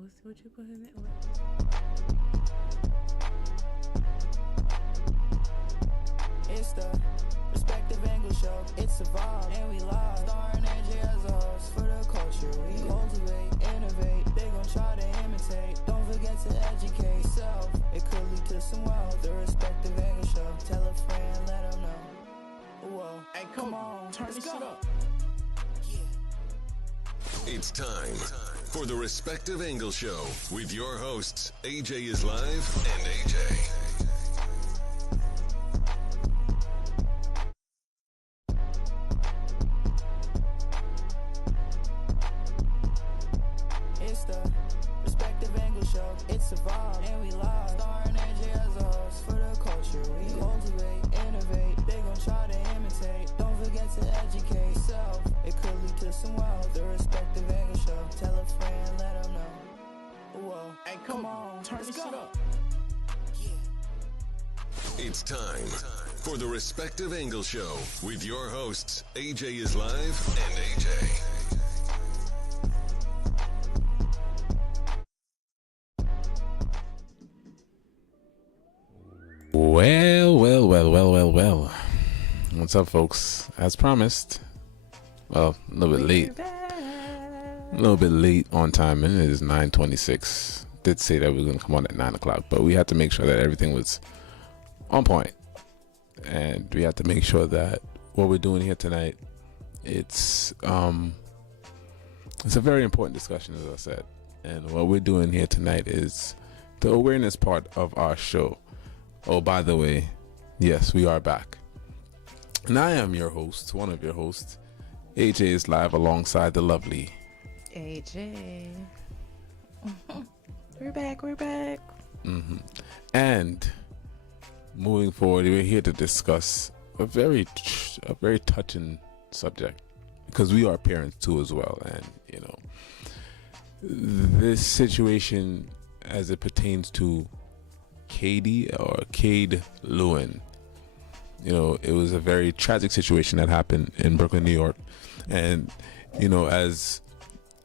What you put in it? It's the Respective Angle Show. It's a vibe, and we live. Starring AJ as a host for the culture. We cultivate, innovate. They gon' try to imitate. Don't forget to educate yourself. It could lead to some wealth. The Respective Angle Show. Tell a friend, let them know. Whoa, hey, come on, turn this shit up. It's time for the Respective Angle Show with your hosts, AJ is Live and AJ. It's the Respective Angle Show. It's a vibe, and we live. Starring AJ as a host for the culture. We cultivate, innovate. They gon' try to imitate. Don't forget to educate yourself. It could lead to some wealth. The Respective Angle Show. Tell a friend, let them know. Whoa, hey, come on, turn this shit up. It's time for the Respective Angle Show with your hosts, AJ is Live and AJ. Well. What's up, folks? As promised, well, a little bit late. A little bit late on time, and it is 9:26. Did say that we were going to come on at 9 o'clock, but we had to make sure that everything was on point. And we had to make sure that what we're doing here tonight, it's a very important discussion, as I said. And what we're doing here tonight is the awareness part of our show. Oh, by the way, yes, we are back. And I am your host, one of your hosts. AJ is live alongside the lovely AJ. We're back. Mm-hmm. And moving forward, we're here to discuss a very touching subject, because we are parents too as well. And, you know, this situation as it pertains to Kaden Lewin. You know, it was a very tragic situation that happened in Brooklyn, New York. And, you know, as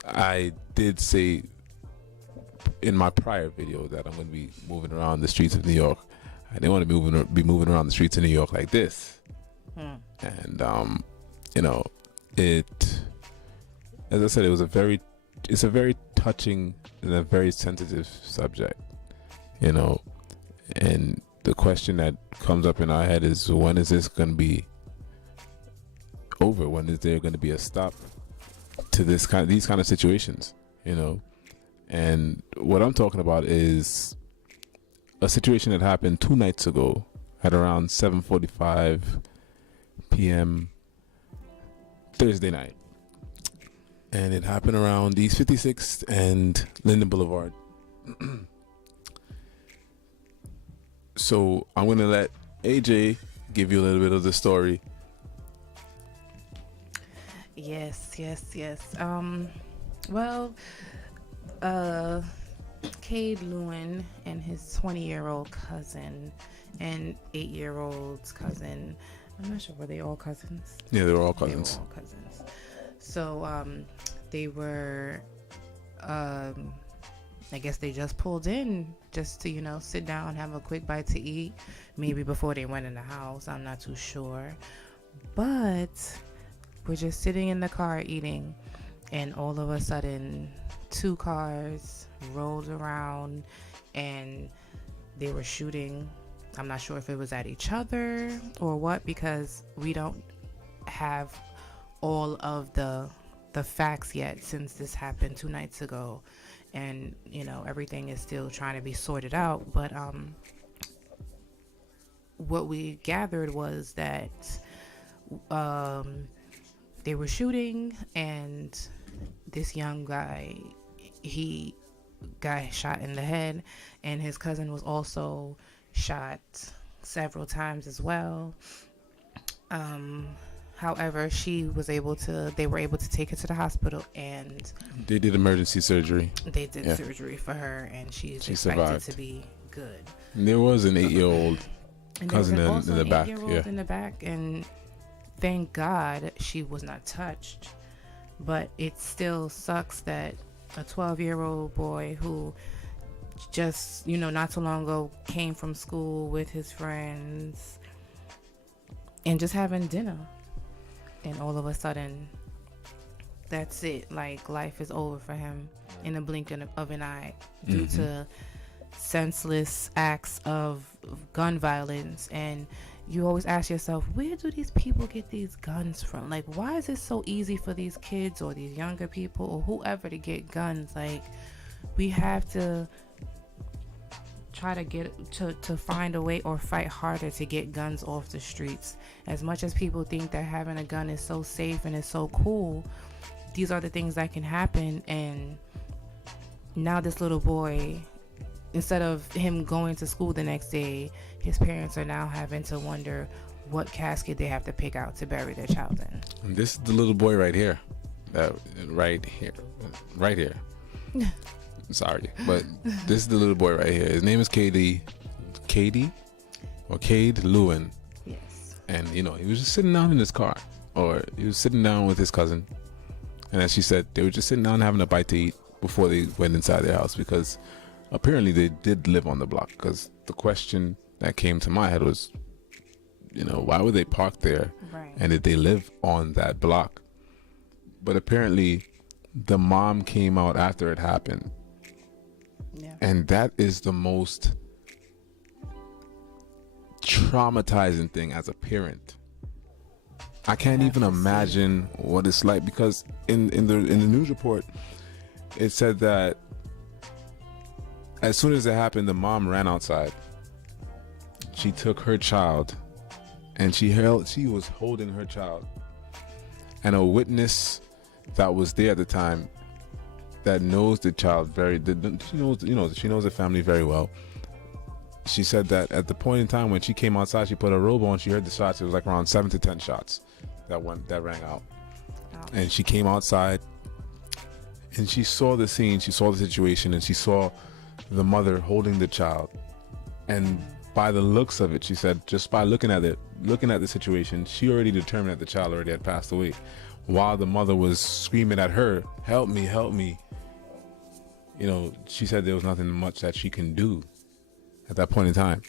I did say in my prior video that I'm going to be moving around the streets of New York, I didn't want to be moving around the streets of New York like this. And, you know, as I said, it's a very touching and a very sensitive subject, you know. And the question that comes up in our head is, when is this going to be over? When is there going to be a stop to these kind of situations, you know? And what I'm talking about is a situation that happened 2 nights ago at around 7:45 p.m. Thursday night. And it happened around East 56th and Linden Boulevard. So I'm going to let AJ give you a little bit of the story. Yes. Kaden Lewin and his 20-year-old cousin and 8-year-old's cousin. I'm not sure, were they all cousins? Yeah, they were all cousins. They were all cousins. So they were, I guess they just pulled in just to, you know, sit down, have a quick bite to eat, maybe before they went in the house. I'm not too sure. But we're just sitting in the car eating, and all of a sudden 2 cars rolled around and they were shooting. I'm not sure if it was at each other or what, because we don't have all of the facts yet, since this happened 2 nights ago. And, you know, everything is still trying to be sorted out. But what we gathered was that they were shooting, and this young guy, he got shot in the head, and his cousin was also shot several times as well. However, they were able to take her to the hospital, and they did emergency surgery. They did surgery for her, and she expected survived to be good. And there was an 8-year-old cousin in the back. In the back, and thank God she was not touched. But it still sucks that a 12-year-old boy who just, not too long ago came from school with his friends and just having dinner. And all of a sudden, that's it. Like, life is over for him in the blink of an eye due to senseless acts of gun violence. And you always ask yourself, where do these people get these guns from? Like, why is it so easy for these kids or these younger people or whoever to get guns? Like, we have to try to get to find a way or fight harder to get guns off the streets. As much as people think that having a gun is so safe and is so cool, these are the things that can happen. And now this little boy, instead of him going to school the next day, his parents are now having to wonder what casket they have to pick out to bury their child in. And this is the little boy right here. Right here. Sorry, but this is the little boy right here. His name is Kaden Lewin. Yes. And he was just sitting down in his car, or he was sitting down with his cousin. And as she said, they were just sitting down having a bite to eat before they went inside their house, because apparently they did live on the block. Because the question that came to my head was, why would they park there? Right. And did they live on that block? But apparently the mom came out after it happened. Yeah. And that is the most traumatizing thing as a parent. I can't even imagine what it's like, because in the news report it said that as soon as it happened, the mom ran outside. She took her child and she was holding her child, and a witness that was there at the time that knows the child she knows the family very well. She said that at the point in time when she came outside, she put her robe on, she heard the shots. It was like around 7 to 10 shots that rang out. Ouch. And she came outside and she saw the scene, she saw the situation, and she saw the mother holding the child. And by the looks of it, she said, just by looking at the situation, she already determined that the child already had passed away, while the mother was screaming at her, help me, help me. She said there was nothing much that she can do at that point in time.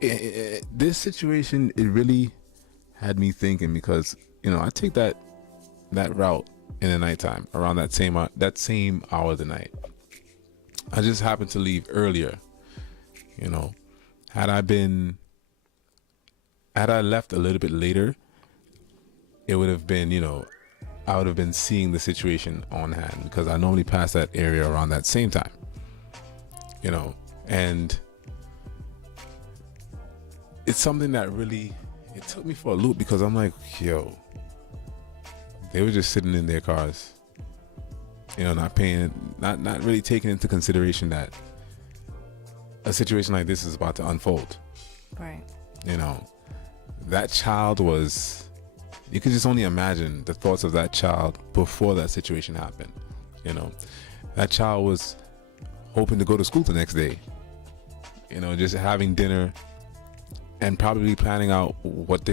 This situation, it really had me thinking, because I take that route in the nighttime around that same hour of the night. I just happened to leave earlier. Had I left a little bit later, it would have been, I would have been seeing the situation on hand, because I normally pass that area around that same time. And it's something that really, it took me for a loop, because I'm like, yo, they were just sitting in their cars, not really taking into consideration that a situation like this is about to unfold. Right. That child was, you could just only imagine the thoughts of that child before that situation happened. That child was hoping to go to school the next day, just having dinner and probably planning out what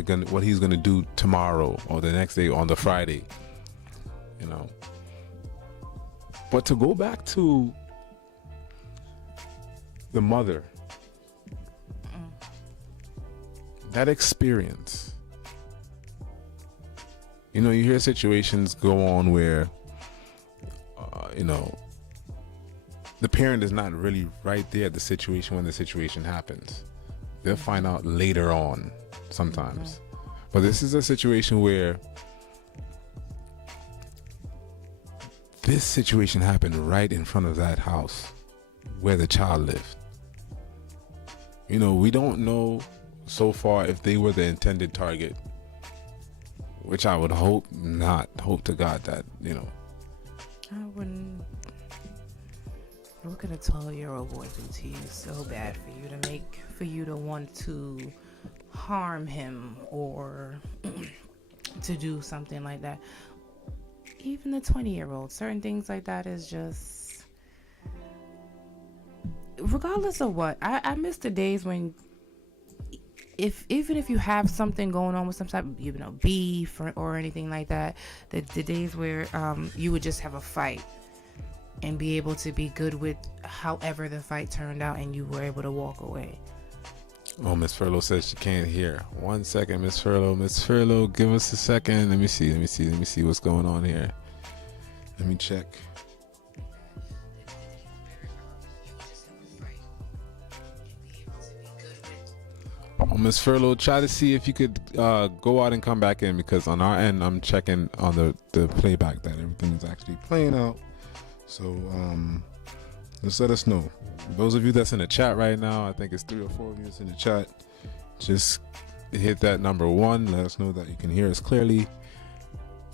he's gonna do tomorrow or the next day on the Friday. But to go back to the mother, that experience, you hear situations go on where the parent is not really right there at the situation when the situation happens. They'll find out later on sometimes. But this is a situation where this situation happened right in front of that house where the child lived. We don't know so far if they were the intended target, which I would hope not. Hope to God that, I wouldn't. What could a 12-year-old boy do to you so bad for you to want to harm him or to do something like that? Even the 20-year-old, certain things like that is just, regardless of what, I miss the days when if even if you have something going on with some type of beef or anything like that, the days where you would just have a fight and be able to be good with however the fight turned out and you were able to walk away. Oh, Miss Furlough says she can't hear. 1 second, Miss Furlough. Miss Furlough, give us a second. Let me see what's going on here. Let me check. Oh, Miss Furlough, try to see if you could go out and come back in, because on our end, I'm checking on the playback that everything is actually playing out. So just let us know. Those of you that's in the chat right now, I think it's 3 or 4 of you that's in the chat, just hit that number 1. Let us know that you can hear us clearly.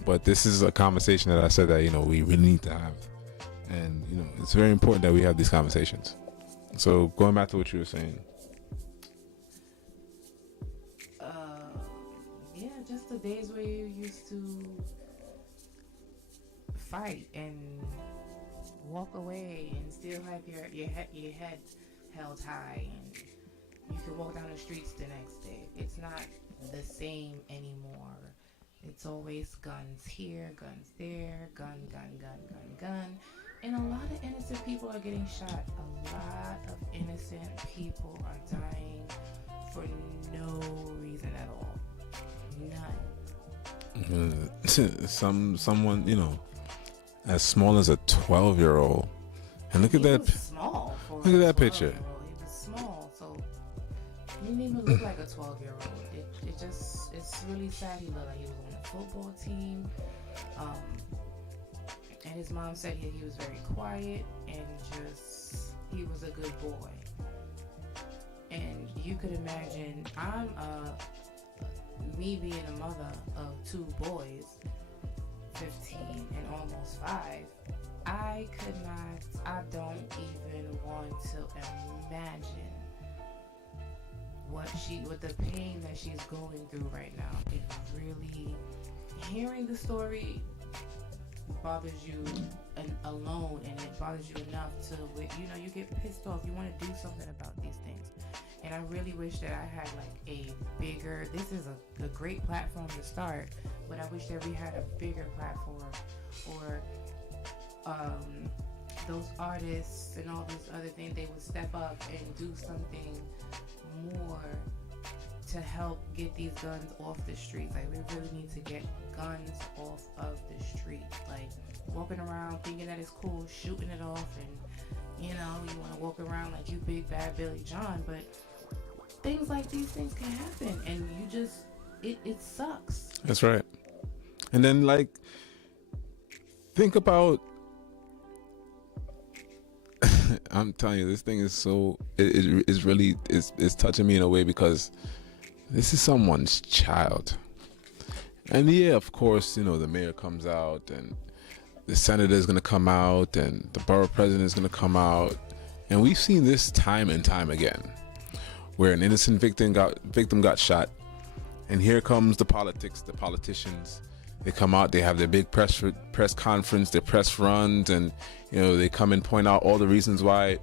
But this is a conversation that I said that we really need to have, and it's very important that we have these conversations. So going back to what you were saying. Yeah, just the days where you used to fight and walk away and still have your head held high, and you can walk down the streets the next day. It's not the same anymore. It's always guns here, guns there, gun, and a lot of innocent people are getting shot. A lot of innocent people are dying for no reason at all. None. Someone as small as a 12-year-old, and look at that. Small. Look at that picture. He was small, so he didn't even look like a 12-year-old. It's really sad. He looked like he was on a football team. And his mom said he was very quiet and he was a good boy. And you could imagine, me being a mother of 2 boys, 15 and almost 5, I don't even want to imagine what the pain that she's going through right now. It really, hearing the story bothers you alone, and it bothers you enough to, you get pissed off. You want to do something about these things. And I really wish that I had a bigger, this is a great platform to start, but I wish that we had a bigger platform, or those artists and all these other things, they would step up and do something more to help get these guns off the streets. We really need to get guns off of the street. Walking around thinking that it's cool, shooting it off, and you want to walk around like you big bad Billy John, but things like these things can happen, and it sucks. That's right. And then think about I'm telling you, this thing is so it is really it's touching me in a way, because this is someone's child. And yeah, of course, the mayor comes out, and the senator is going to come out, and the borough president is going to come out, and we've seen this time and time again, where an innocent victim got shot, and here comes the politicians. They come out, they have their big press conference, their press runs, and they come and point out all the reasons why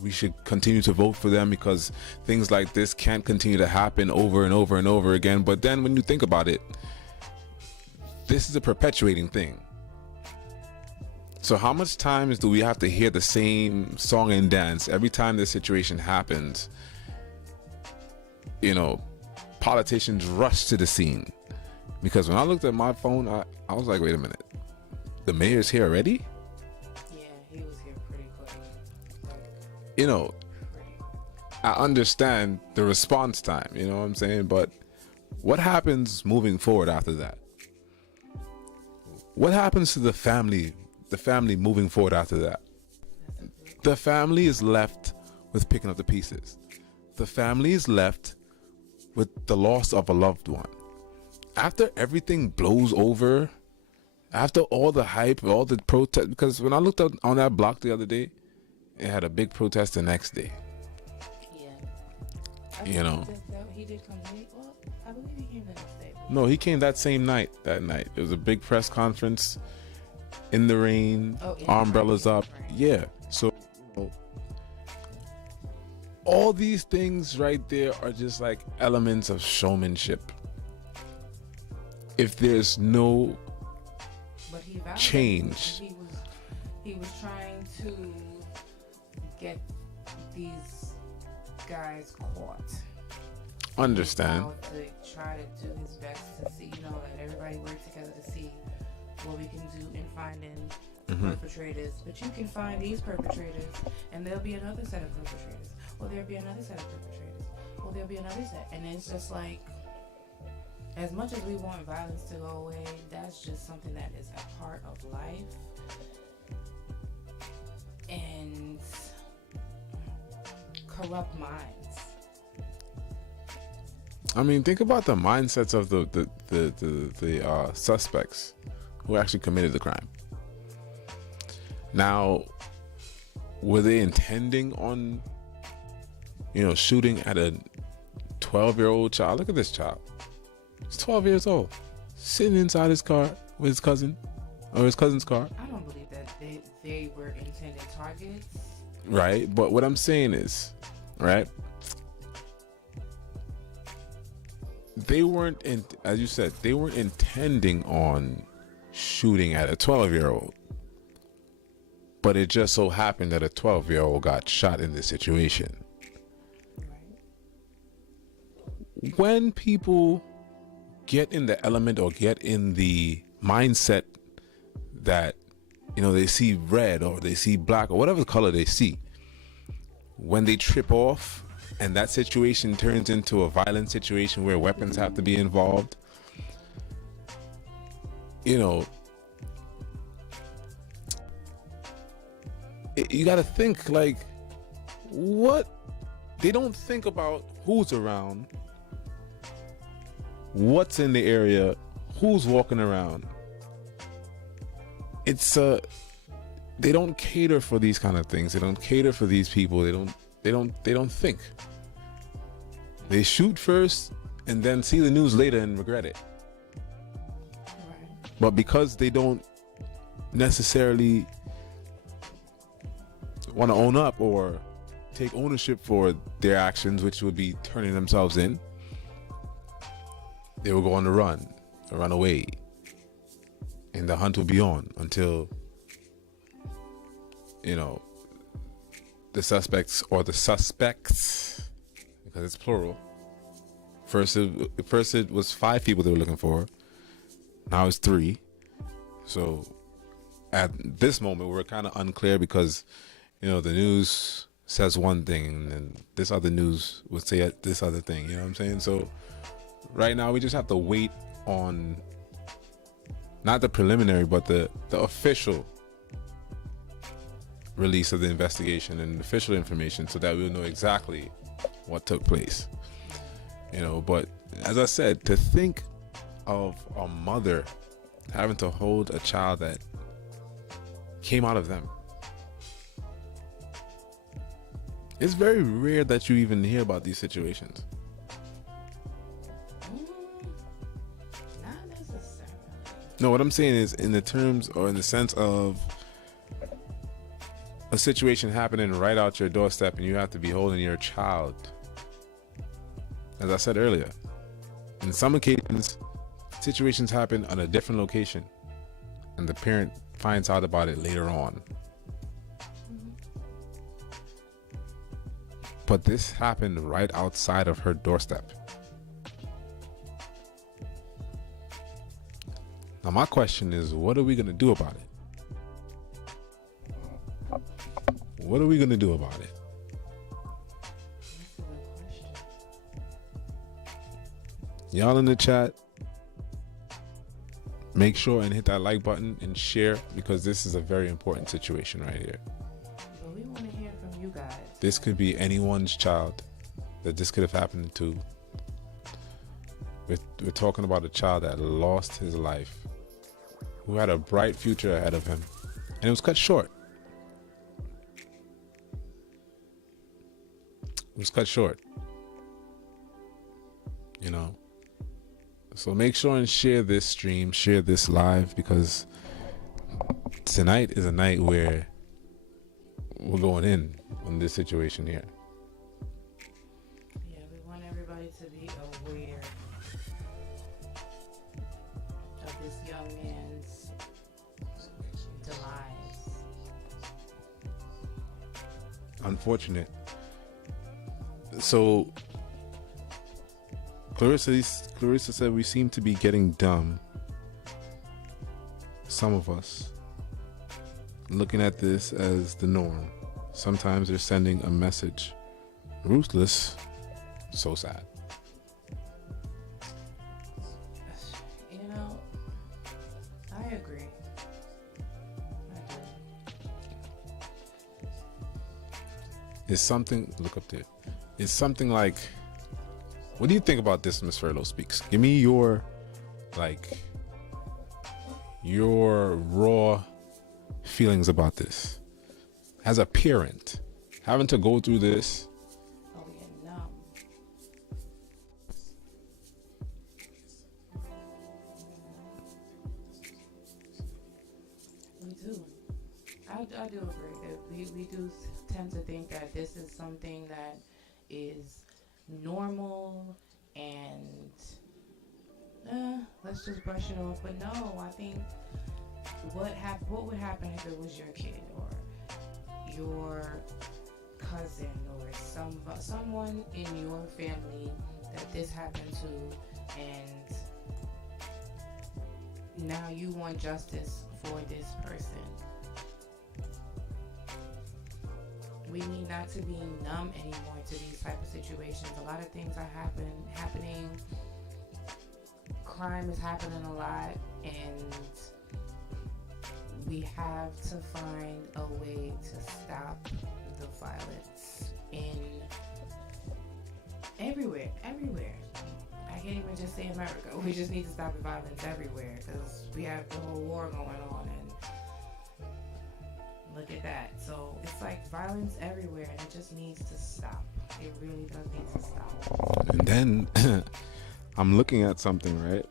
we should continue to vote for them, because things like this can't continue to happen over and over and over again. But then when you think about it, this is a perpetuating thing. So how much times do we have to hear the same song and dance every time this situation happens? Politicians rush to the scene. Because when I looked at my phone, I was like, wait a minute, the mayor's here already? Yeah, he was here pretty quick. I understand the response time, you know what I'm saying? But what happens moving forward after that? What happens to the family moving forward after that? The family is left with picking up the pieces. The family is left with the loss of a loved one. After everything blows over, after all the hype, all the protest, because when I looked up on that block the other day, it had a big protest the next day. Yeah. He did come late. Well, I believe he came the next day. No, he came that same night. That night. It was a big press conference in the rain, umbrellas up. Yeah. So all these things right there are just like elements of showmanship. If there's no But he validated change. it. He was trying to get these guys caught. Understand. To try to do his best to see, let everybody work together to see what we can do in finding perpetrators. But you can find these perpetrators, and there'll be another set of perpetrators. Or there'll be another set of perpetrators. Or there'll be another set. And it's just like, as much as we want violence to go away, that's just something that is a part of life. And corrupt minds. I mean, think about the mindsets of the suspects who actually committed the crime. Now, were they intending on, shooting at a 12-year-old child? Look at this child. He's 12 years old, sitting inside his car with his cousin, or his cousin's car. I don't believe that they were intended targets. Right, but what I'm saying is, right, they weren't, as you said, they weren't intending on shooting at a 12-year-old. But it just so happened that a 12-year-old got shot in this situation. Right. When people get in the element or get in the mindset that, they see red or they see black or whatever color they see, when they trip off and that situation turns into a violent situation where weapons have to be involved, you got to think like, what? They don't think about who's around, what's in the area, who's walking around. They don't cater for these kind of things. They don't cater for these people. They don't think. They shoot first and then see the news later and regret it. Right. But because they don't necessarily want to own up or take ownership for their actions, which would be turning themselves in, they will go on the run or run away. And the hunt will be on until, the suspects, because it's plural. First it was 5 people they were looking for. Now it's 3. So at this moment, we're kind of unclear because, the news says one thing and this other news would say this other thing. You know what I'm saying? So right now we just have to wait on not the preliminary, but the official release of the investigation and official information so that we'll know exactly what took place. But as I said, to think of a mother having to hold a child that came out of them. It's very rare that you even hear about these situations. Not necessarily. No, what I'm saying is in the terms or in the sense of a situation happening right out your doorstep and you have to be holding your child. As I said earlier, in some occasions, situations happen on a different location and the parent finds out about it later on. But this happened right outside of her doorstep. Now my question is, what are we going to do about it? What are we going to do about it? That's a good question. Y'all in the chat, make sure and hit that like button and share, because this is a very important situation right here. But we want to hear from you guys. This could be anyone's child that this could have happened to. We're talking about a child that lost his life, who had a bright future ahead of him, and it was cut short. It was cut short. So make sure and share this stream, share this live, because tonight is a night where we're going in on this situation here. unfortunate. So Clarissa said we seem to be getting dumb. Some of us looking at this as the norm. Sometimes they're sending a message. Ruthless. So sad. You know, I agree. I do. It's something, look up there. It's something like, what do you think about this, Miss Furlough Speaks? Give me your raw feelings about this. As a parent, having to go through this. Oh, yeah, no. We do. I do agree that we do tend to think that this is something that is normal and let's just brush it off. But no, I think what would happen if it was your kid or your cousin or someone in your family that this happened to, and now you want justice for this person. We need not to be numb anymore to these type of situations. A lot of things are happening. Crime is happening a lot, and we have to find a way to stop the violence in everywhere. I can't even just say America. We just need to stop the violence everywhere because we have the whole war going on, and look at that. So it's like violence everywhere, and it just needs to stop. It really does need to stop. And then I'm looking at something, right?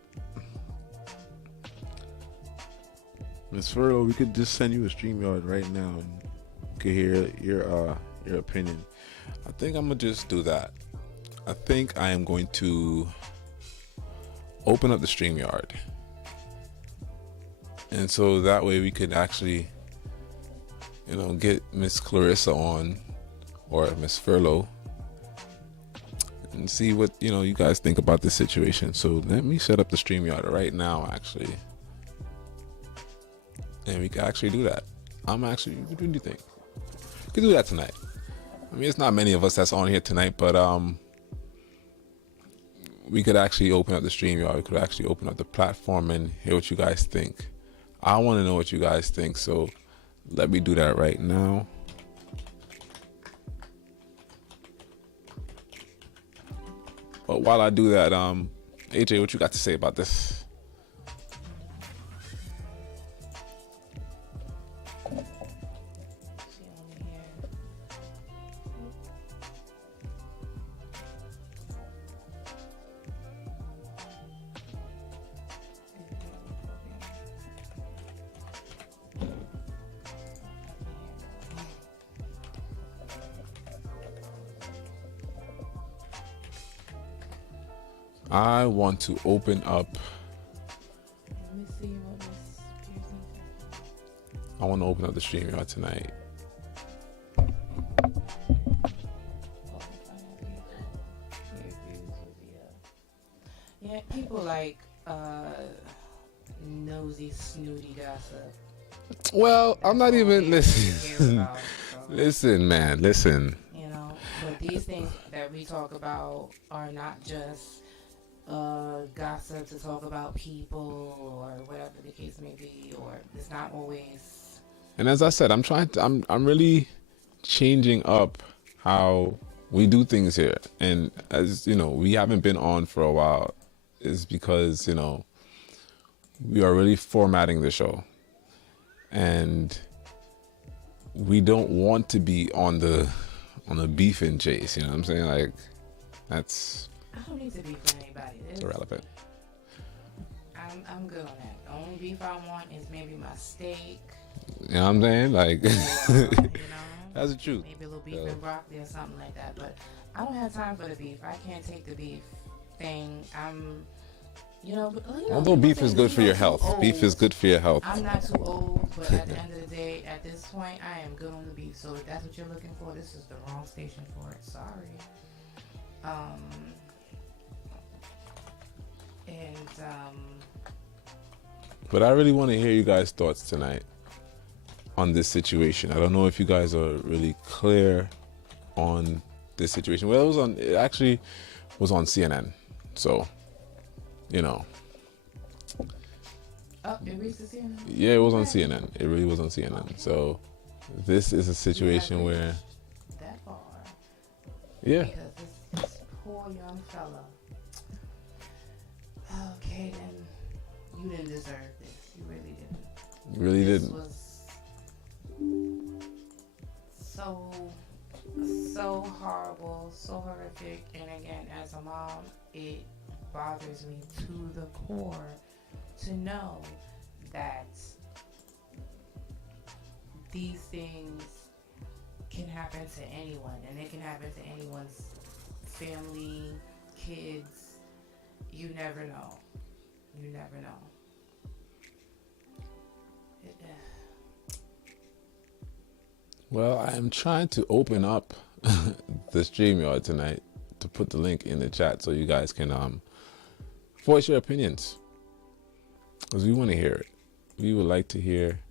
Miss Furlough, we could just send you a StreamYard right now and you could hear your opinion. I think I'm gonna just do that. I think I am going to open up the StreamYard, and so that way we could actually, get Miss Clarissa on or Miss Furlough and see what you guys think about this situation. So let me set up the StreamYard right now, actually. And we can actually do that. What do you think? We can do that tonight. I mean, it's not many of us that's on here tonight, but we could actually open up the StreamYard. We could actually open up the platform and hear what you guys think. I want to know what you guys think, so let me do that right now. But while I do that, AJ, what you got to say about this? I want to open up. Let me see what Miss Pearson said. I want to open up the StreamYard tonight. Yeah, people like nosy, snooty gossip. Well, I'm not even listening. About, so. Listen, man, listen. But these things that we talk about are not just gossip to talk about people or whatever the case may be, or it's not always. And as I said, I'm really changing up how we do things here. And as we haven't been on for a while, is because we are really formatting the show, and we don't want to be on the beef and chase. You know what I'm saying? Like, that's. I don't need to beef with anybody. It's irrelevant. I'm good on that. The only beef I want is maybe my steak. You know what I'm saying? Like, or, that's the truth. Maybe a little beef and broccoli or something like that. But I don't have time for the beef. I can't take the beef thing. Although beef is good for your health. Beef is good for your health. I'm not too old, but at the end of the day, at this point, I am good on the beef. So if that's what you're looking for, this is the wrong station for it. Sorry. But I really want to hear you guys' thoughts tonight on this situation. I don't know if you guys are really clear on this situation. Well, it actually was on CNN. So, you know. Oh, it reached CNN? Yeah, it was on CNN. It really was on CNN. So, this is a situation where... That far. Yeah. Because this poor young fella. Oh, Kaden, you didn't deserve this. You really didn't. You really This didn't. was so horrible, so horrific, and again, as a mom, it bothers me to the core to know that these things can happen to anyone, and it can happen to anyone's family, kids. You never know. You never know. Well, I'm trying to open up the StreamYard tonight to put the link in the chat so you guys can voice your opinions. Because we want to hear it. We would like to hear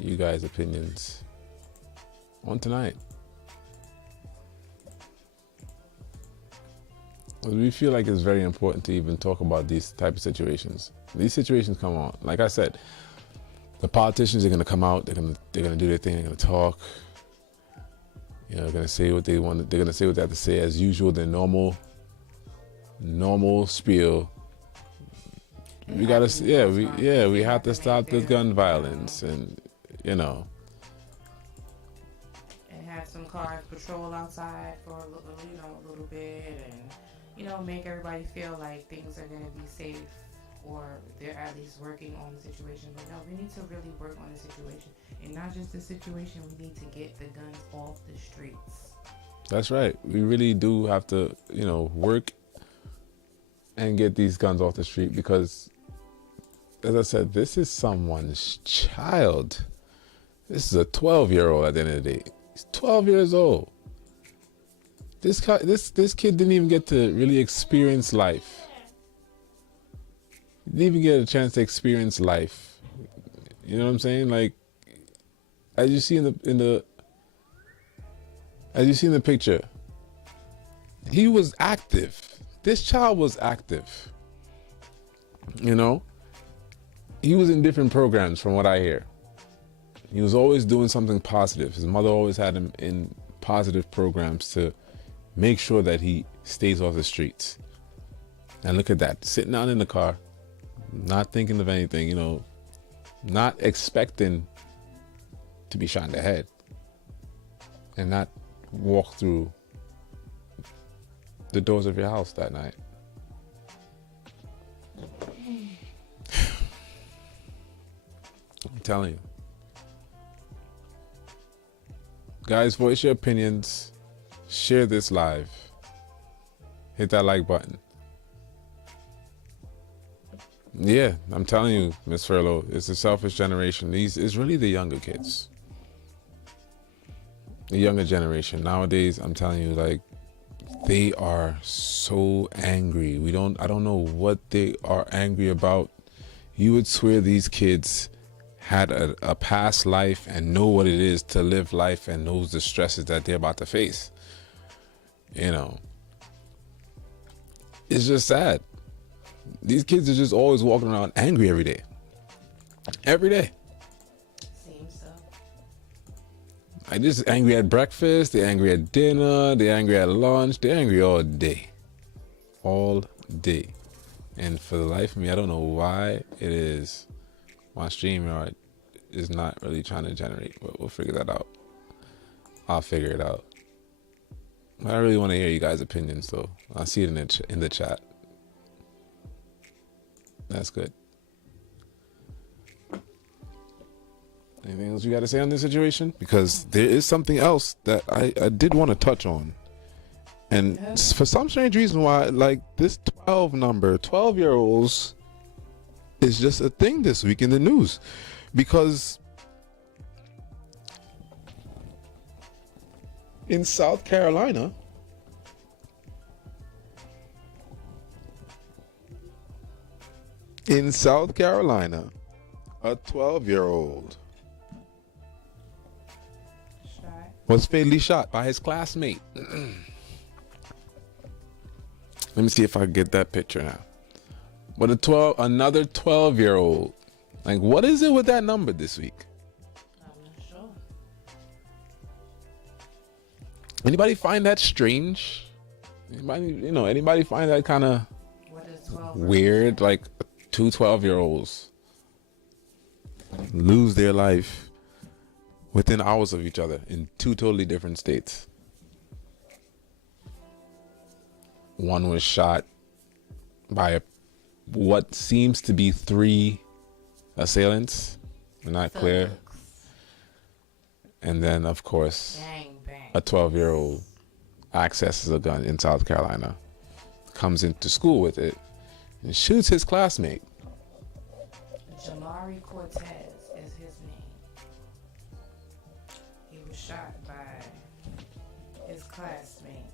you guys' opinions on tonight. We feel like it's very important to even talk about these type of situations. These situations come on. Like I said, the politicians are going to come out. They're going to do their thing. They're going to talk. You know, they're going to say what they want. They're going to say what they have to say as usual. Their normal spiel. We got to, we have to stop the gun violence, and you know. And have some cars patrol outside for a little bit, and make everybody feel like things are going to be safe, or they're at least working on the situation. But no, we need to really work on the situation, and not just the situation. We need to get the guns off the streets. That's right. We really do have to, work and get these guns off the street, because, as I said, this is someone's child. This is a 12-year-old at the end of the day. He's 12 years old. This kid didn't even get to really experience life. He didn't even get a chance to experience life. You know what I'm saying? Like, as you see in the picture, he was active. This child was active. He was in different programs, from what I hear. He was always doing something positive. His mother always had him in positive programs to make sure that he stays off the streets. And look at that, sitting down in the car, not thinking of anything, not expecting to be shot in the head, and not walk through the doors of your house that night. I'm telling you. Guys, voice your opinions. Share this live. Hit that like button. Yeah, I'm telling you, Miss Furlough, it's a selfish generation. It's really the younger kids. The younger generation. Nowadays, I'm telling you, like, they are so angry. I don't know what they are angry about. You would swear these kids had a past life and know what it is to live life and knows the stresses that they're about to face. It's just sad. These kids are just always walking around angry every day. Every day. Seems so. I just angry at breakfast, they're angry at dinner, they're angry at lunch, they're angry all day. All day. And for the life of me, I don't know why it is my StreamYard is not really trying to generate, but we'll figure that out. I'll figure it out. I really want to hear you guys' opinions, though. I'll see it in the chat. That's good. Anything else you got to say on this situation? Because there is something else that I did want to touch on. And for some strange reason, why like this 12 number, 12-year-olds, is just a thing this week in the news, because in South Carolina, a 12-year-old was fatally shot by his classmate. Let me see if I can get that picture now. But another 12-year-old. Like, what is it with that number this week? I'm not sure. Anybody find that strange? Anybody find that kind of weird? Like, two 12-year-olds lose their life within hours of each other in two totally different states. One was shot by what seems to be 3 assailants. They're not clear. And then, of course, a 12-year-old accesses a gun in South Carolina, comes into school with it, and shoots his classmate. Jamari Cortez is his name. He was shot by his classmate.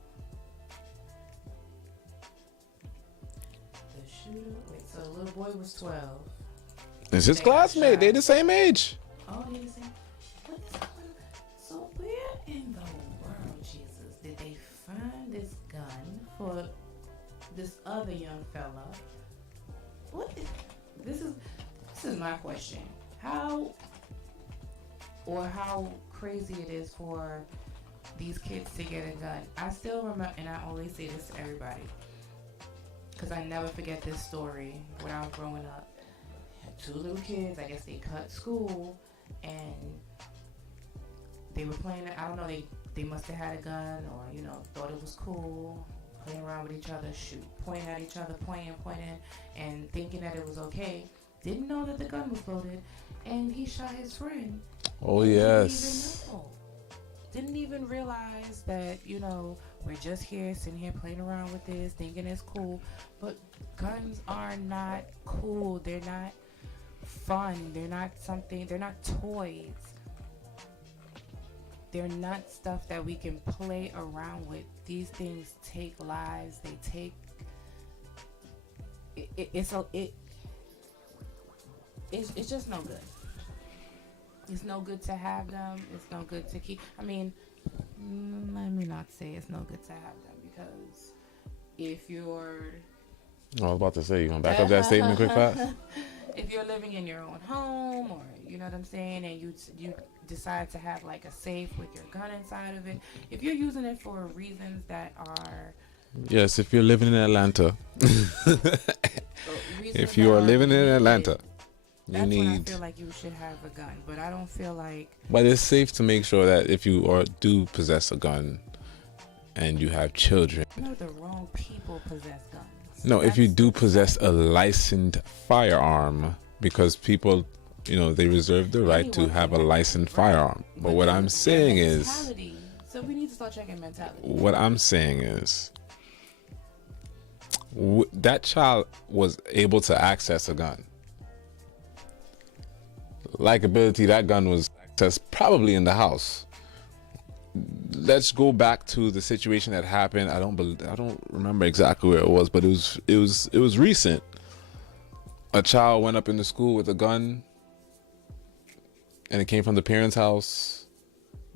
The shooter, so the little boy was 12. It's his classmate. They're the same age. Oh, they're the same. What is going on? So where in the world, Jesus, did they find this gun for this other young fella? This is my question. How crazy it is for these kids to get a gun. I still remember, and I always say this to everybody, because I never forget this story when I was growing up. I had 2 little kids, I guess they cut school, and they were playing it. I don't know, they must have had a gun, or, thought it was cool, playing around with each other, pointing at each other, pointing, and thinking that it was okay. Didn't know that the gun was loaded, and he shot his friend. Oh, yes. Didn't even realize that, we're just here, sitting here playing around with this, thinking it's cool. But guns are not cool. They're not fun. They're not toys. They're not stuff that we can play around with. These things take lives. They take... It's just no good. It's no good to have them. It's no good to keep. I mean, let me not say it's no good to have them, because if you're... I was about to say, you want to back up that statement quick fast? If you're living in your own home, or you know what I'm saying, and you decide to have like a safe with your gun inside of it, if you're using it for reasons that are... Yes, if you're living in Atlanta. If you are living in Atlanta. That's when I feel like you should have a gun, but I don't feel like... But it's safe to make sure that if you do possess a gun and you have children... No, the wrong people possess guns. No, if you do possess a licensed firearm, because people, they reserve the right to have a licensed firearm. But what I'm saying is... So we need to start checking mentality. What I'm saying is... that child was able to access a gun. Likability, that gun was accessed probably in the house. Let's go back to the situation that happened. I don't remember exactly where it was, but it was recent. A child went up in the school with a gun, and it came from the parents' house.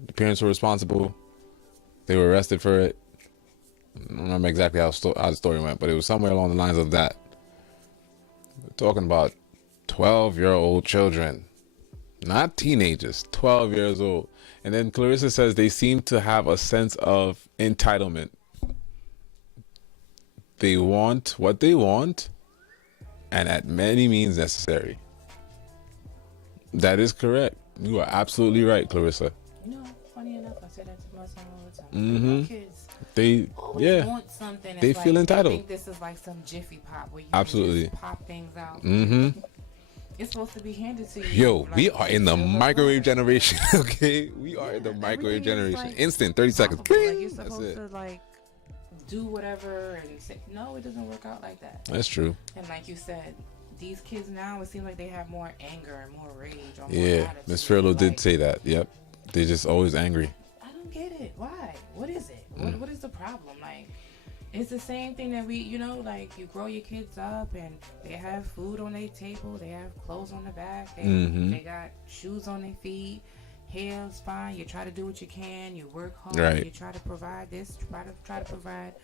The parents were responsible. They were arrested for it. I don't remember exactly how the story went, but it was somewhere along the lines of that. We're talking about 12-year-old children. Not teenagers, 12 years old. And then Clarissa says they seem to have a sense of entitlement. They want what they want, and at many means necessary. That is correct. You are absolutely right, Clarissa. Funny enough, I say that to my son all the time. Mm-hmm. Kids they want something. They feel entitled. I think this is like some Jiffy Pop where you absolutely just pop things out. Mm-hmm. It's supposed to be handed to you. Yo, like, we are in the microwave generation, okay? We are in the microwave generation. Like, instant, 30 seconds. Like you're supposed to like do whatever and say, no, it doesn't work out like that. That's true. And like you said, these kids now, it seems like they have more anger and more rage. Or more Yeah, attitude. Miss Furlough did Like, say that. Yep. They're just always angry. I don't get it. Why? What is it? What is the problem? Like, it's the same thing that we, like you grow your kids up and they have food on their table, they have clothes on the back, they got shoes on their feet, hair's fine. You try to do what you can, you work hard, Right. you try to provide this, try to provide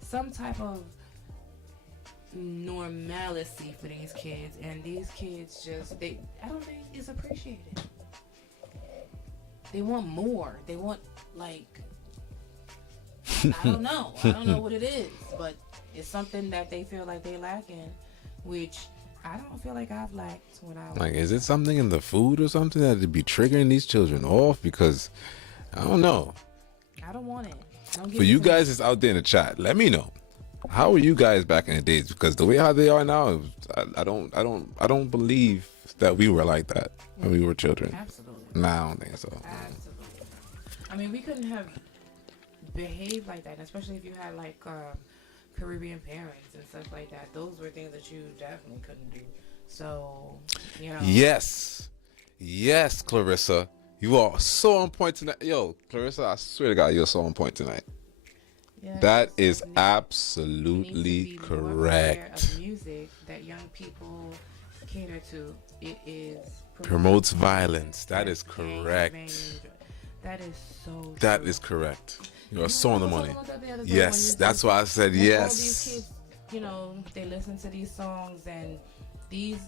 some type of normalcy for these kids, and these kids just I don't think it's appreciated. They want more. They want like I don't know. I don't know what it is, but it's something that they feel like they lacking, which I don't feel like I've lacked when I was. Like, is it something in the food or something that would be triggering these children off? Because I don't know. I don't want it. Don't give For it you to guys me. that's out there in the chat, let me know. How were you guys back in the days? Because the way how they are now, I don't believe that we were like that when we were children. Absolutely. Nah, I don't think so. Absolutely. I mean, we couldn't have behaved like that, especially if you had like Caribbean parents and stuff like that. Those were things that you definitely couldn't do. So, Yes, Clarissa, you are so on point tonight. Yo, Clarissa, I swear to God, you're so on point tonight. yes, That is we need absolutely to be more aware correct. of music that young people cater to. It is Promotes violence. That is gang correct. banging. That is so. That true. is correct. You are so on the money. I was talking about that the other day when Yes, you that's said, why I said when all these yes. kids, they listen to these songs and these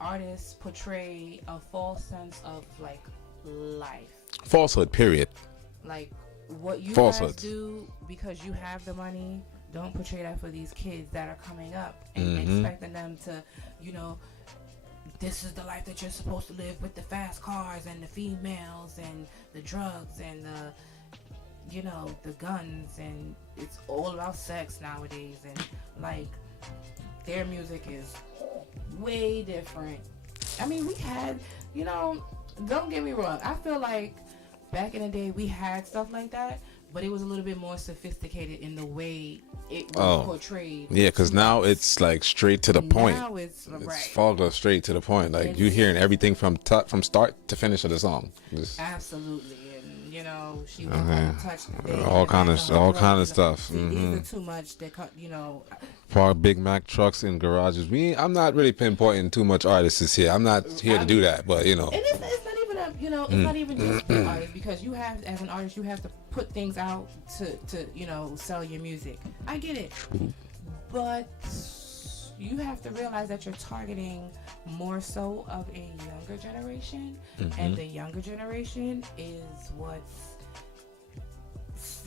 artists portray a false sense of like life, Falsehood, period. like what you Falsehood. guys do because you have the money. Don't portray that for these kids that are coming up and expecting them to, this is the life that you're supposed to live with the fast cars and the females and the drugs and the guns, and it's all about sex nowadays, and like their music is way different. I mean, we had, don't get me wrong, I feel like back in the day we had stuff like that, but it was a little bit more sophisticated in the way it was portrayed. Yeah, because now it's like straight to the point. Now it's right. Vulgar, straight to the point. Like you're hearing everything from start to finish of the song. Just Absolutely, and she won't touch the all kind of stuff. See, these are too much. They Park Big Mac trucks in garages. I'm not really pinpointing too much artists here. I'm not here to do that, but and it's not even it's not even just artists, because you have, as an artist, you have to put things out to sell your music. I get it, but you have to realize that you're targeting more so of a younger generation, and the younger generation is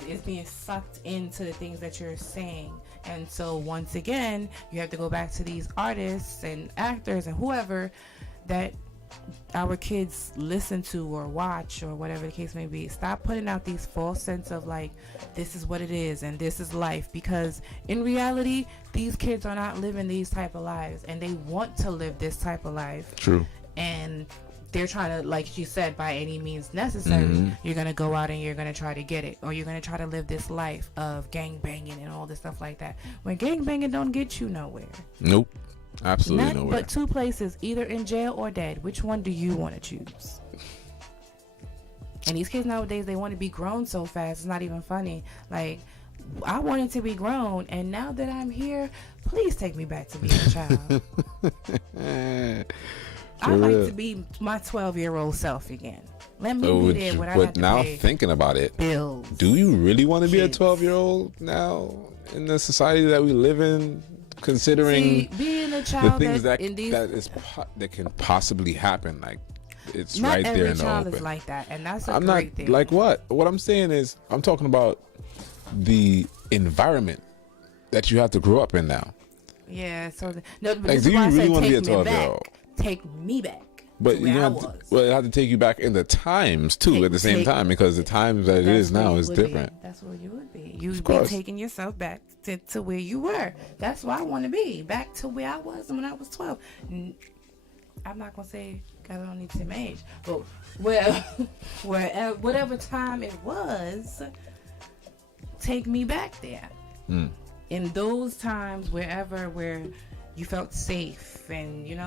is being sucked into the things that you're saying. And so once again, you have to go back to these artists and actors and whoever that our kids listen to or watch or whatever the case may be. Stop putting out these false sense of like, this is what it is and this is life, because in reality these kids are not living these type of lives, and they want to live this type of life. True. And they're trying to, like she said, by any means necessary, you're going to go out and you're going to try to get it, or you're going to try to live this life of gang banging and all this stuff like that, when gang banging don't get you nowhere. Nope. Absolutely Not nowhere. but two places, either in jail or dead. Which one do you want to choose? And these kids nowadays, they want to be grown so fast, it's not even funny. Like, I wanted to be grown, and now that I'm here, please take me back to being a child. I'd like to be my 12-year-old self again. Let me be there when I have But to now pay thinking about it, bills. do you really want to be a Kids. 12-year-old now in the society that we live in? Considering See, being a the child things that in these, that can possibly happen, like it's not right every there in the child open. is like that, and that's a I'm not great thing. like what I'm saying is I'm talking about the environment that you have to grow up in now. Yeah, so no, but Like, this do is you why I really said want to be a take me 12-year-old? back. Take me back. But to you where I have was. to have to take you back in the times too at the same time, because the times that it That's is where now you is would be. different. That's where you would be. You'd be course. taking yourself back to where you were. That's where I want to be. Back to where I was when I was 12. I'm not going to say, because I don't need to say my age, but whatever time it was, take me back there. In those times, where you felt safe and you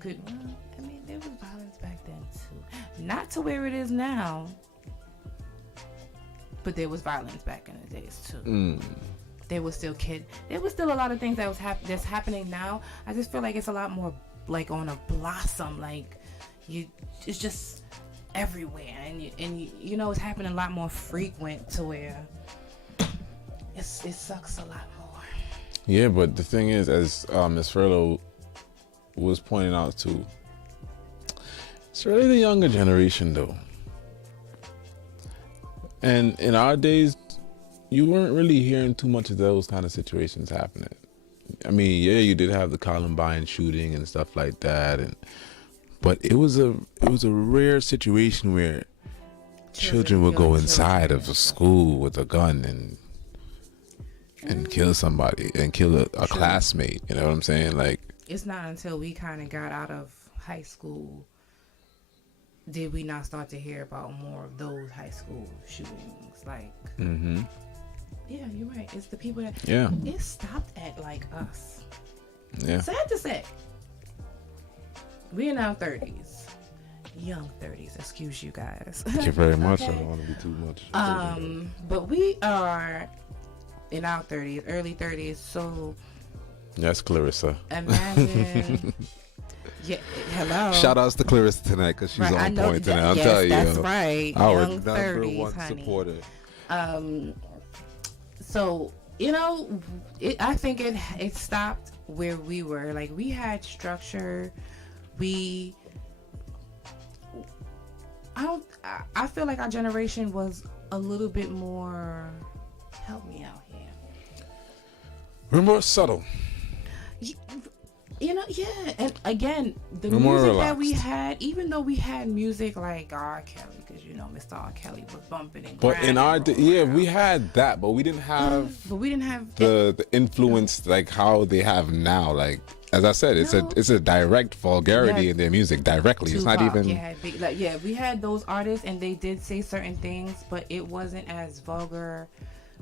could. Well, I mean, there was violence back then too. Not to where it is now, but there was violence back in the days too. There was still There was still a lot of things that's happening now. I just feel like it's a lot more like on a blossom. Like it's just everywhere, and it's happening a lot more frequent to where it sucks a lot more. Yeah, but the thing is, as Ms. Furlough was pointing out too, it's really the younger generation though. And in our days, you weren't really hearing too much of those kind of situations happening. I mean, yeah, you did have the Columbine shooting and stuff like that, but it was a rare situation where children would go inside of a school with a gun and kill somebody and kill a classmate. You know what I'm saying? Like, it's not until we kind of got out of high school did we not start to hear about more of those high school shootings. Like, yeah, you're right. It's the people that it stopped at like us. Yeah. Sad to say, we in our 30s, young 30s. Excuse you guys. Thank you very much. Okay. I don't want to be too much. But we are in our 30s, early 30s. So yes, Clarissa. Imagine. Yeah, hello. Shout outs to Clarissa tonight because she's on point tonight. I'll tell you. That's right. Our Young number 30s, one honey. supporter. So I think it stopped where we were. Like, we had structure. I feel like our generation was a little bit more. Help me out here. We're more subtle. Yeah, and again, the We're more music that relaxed. we had, even though we had music like R. Kelly, because Mr. R. Kelly was bumping and But in our grinding, we had that, but we didn't have the influence like how they have now. Like, as I said, it's a direct vulgarity in their music directly. It's not even. We had those artists and they did say certain things, but it wasn't as vulgar.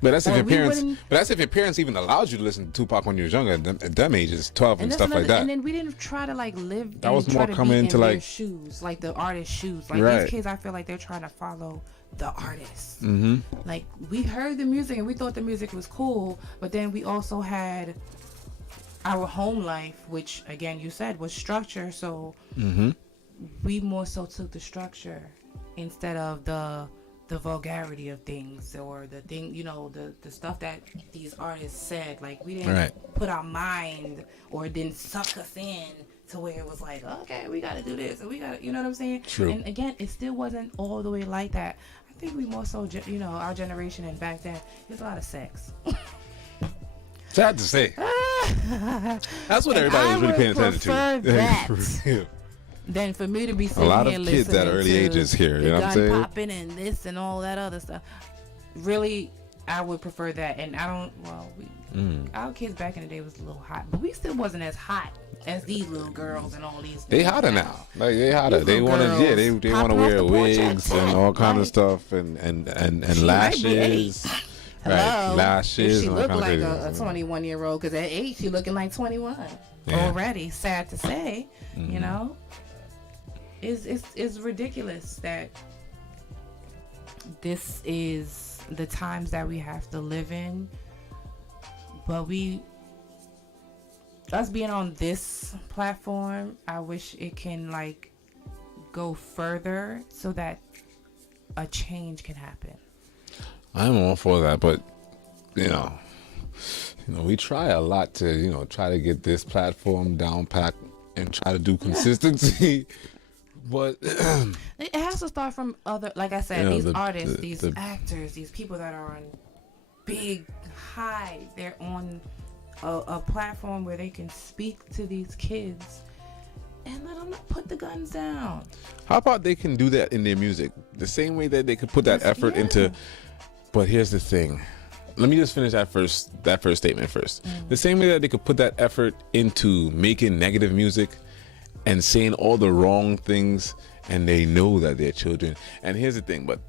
But that's if your parents. But that's if your parents even allowed you to listen to Tupac when you were younger. At them ages, 12 and stuff like that. And then we didn't try to like live. That was more coming into their like shoes, like the artist's shoes. Like right. These kids, I feel like they're trying to follow the artist. Mm-hmm. Like, we heard the music and we thought the music was cool, but then we also had our home life, which again you said was structure. So we more so took the structure instead of the vulgarity of things, or the thing, the stuff that these artists said. Like, we didn't put our mind, or it didn't suck us in to where it was like, okay, we got to do this, and we got to, you know what I'm saying? True. And again, it still wasn't all the way like that. I think we more so, our generation and back then, there's a lot of sex. Sad to say. That's what everybody was really paying attention to. That. Then for me to be sitting A lot of here kids at listening early to ages here, you know what I'm the gun saying? popping and this and all that other stuff. Really, I would prefer that. And I don't. Well, our kids back in the day was a little hot, but we still wasn't as hot as these little girls and all these. They hotter now. Like, they hotter. They want to. Yeah, they want to wear wigs and all kind of stuff and lashes. Hello. Right, lashes. She and all looked kind like of a 21-year-old, because at 8 she looking like 21 already. Sad to say, It's ridiculous that this is the times that we have to live in. But us being on this platform, I wish it can like go further so that a change can happen. I'm all for that, but we try a lot to try to get this platform down pat and try to do consistency. But it has to start from other, like I said, these artists, these actors, these people that are on big, high, they're on a platform where they can speak to these kids and let them put the guns down. How about they can do that in their music the same way that they could put that effort into. But here's the thing. Let me just finish that first statement first. The same way that they could put that effort into making negative music and saying all the wrong things, and they know that they're children. And here's the thing, but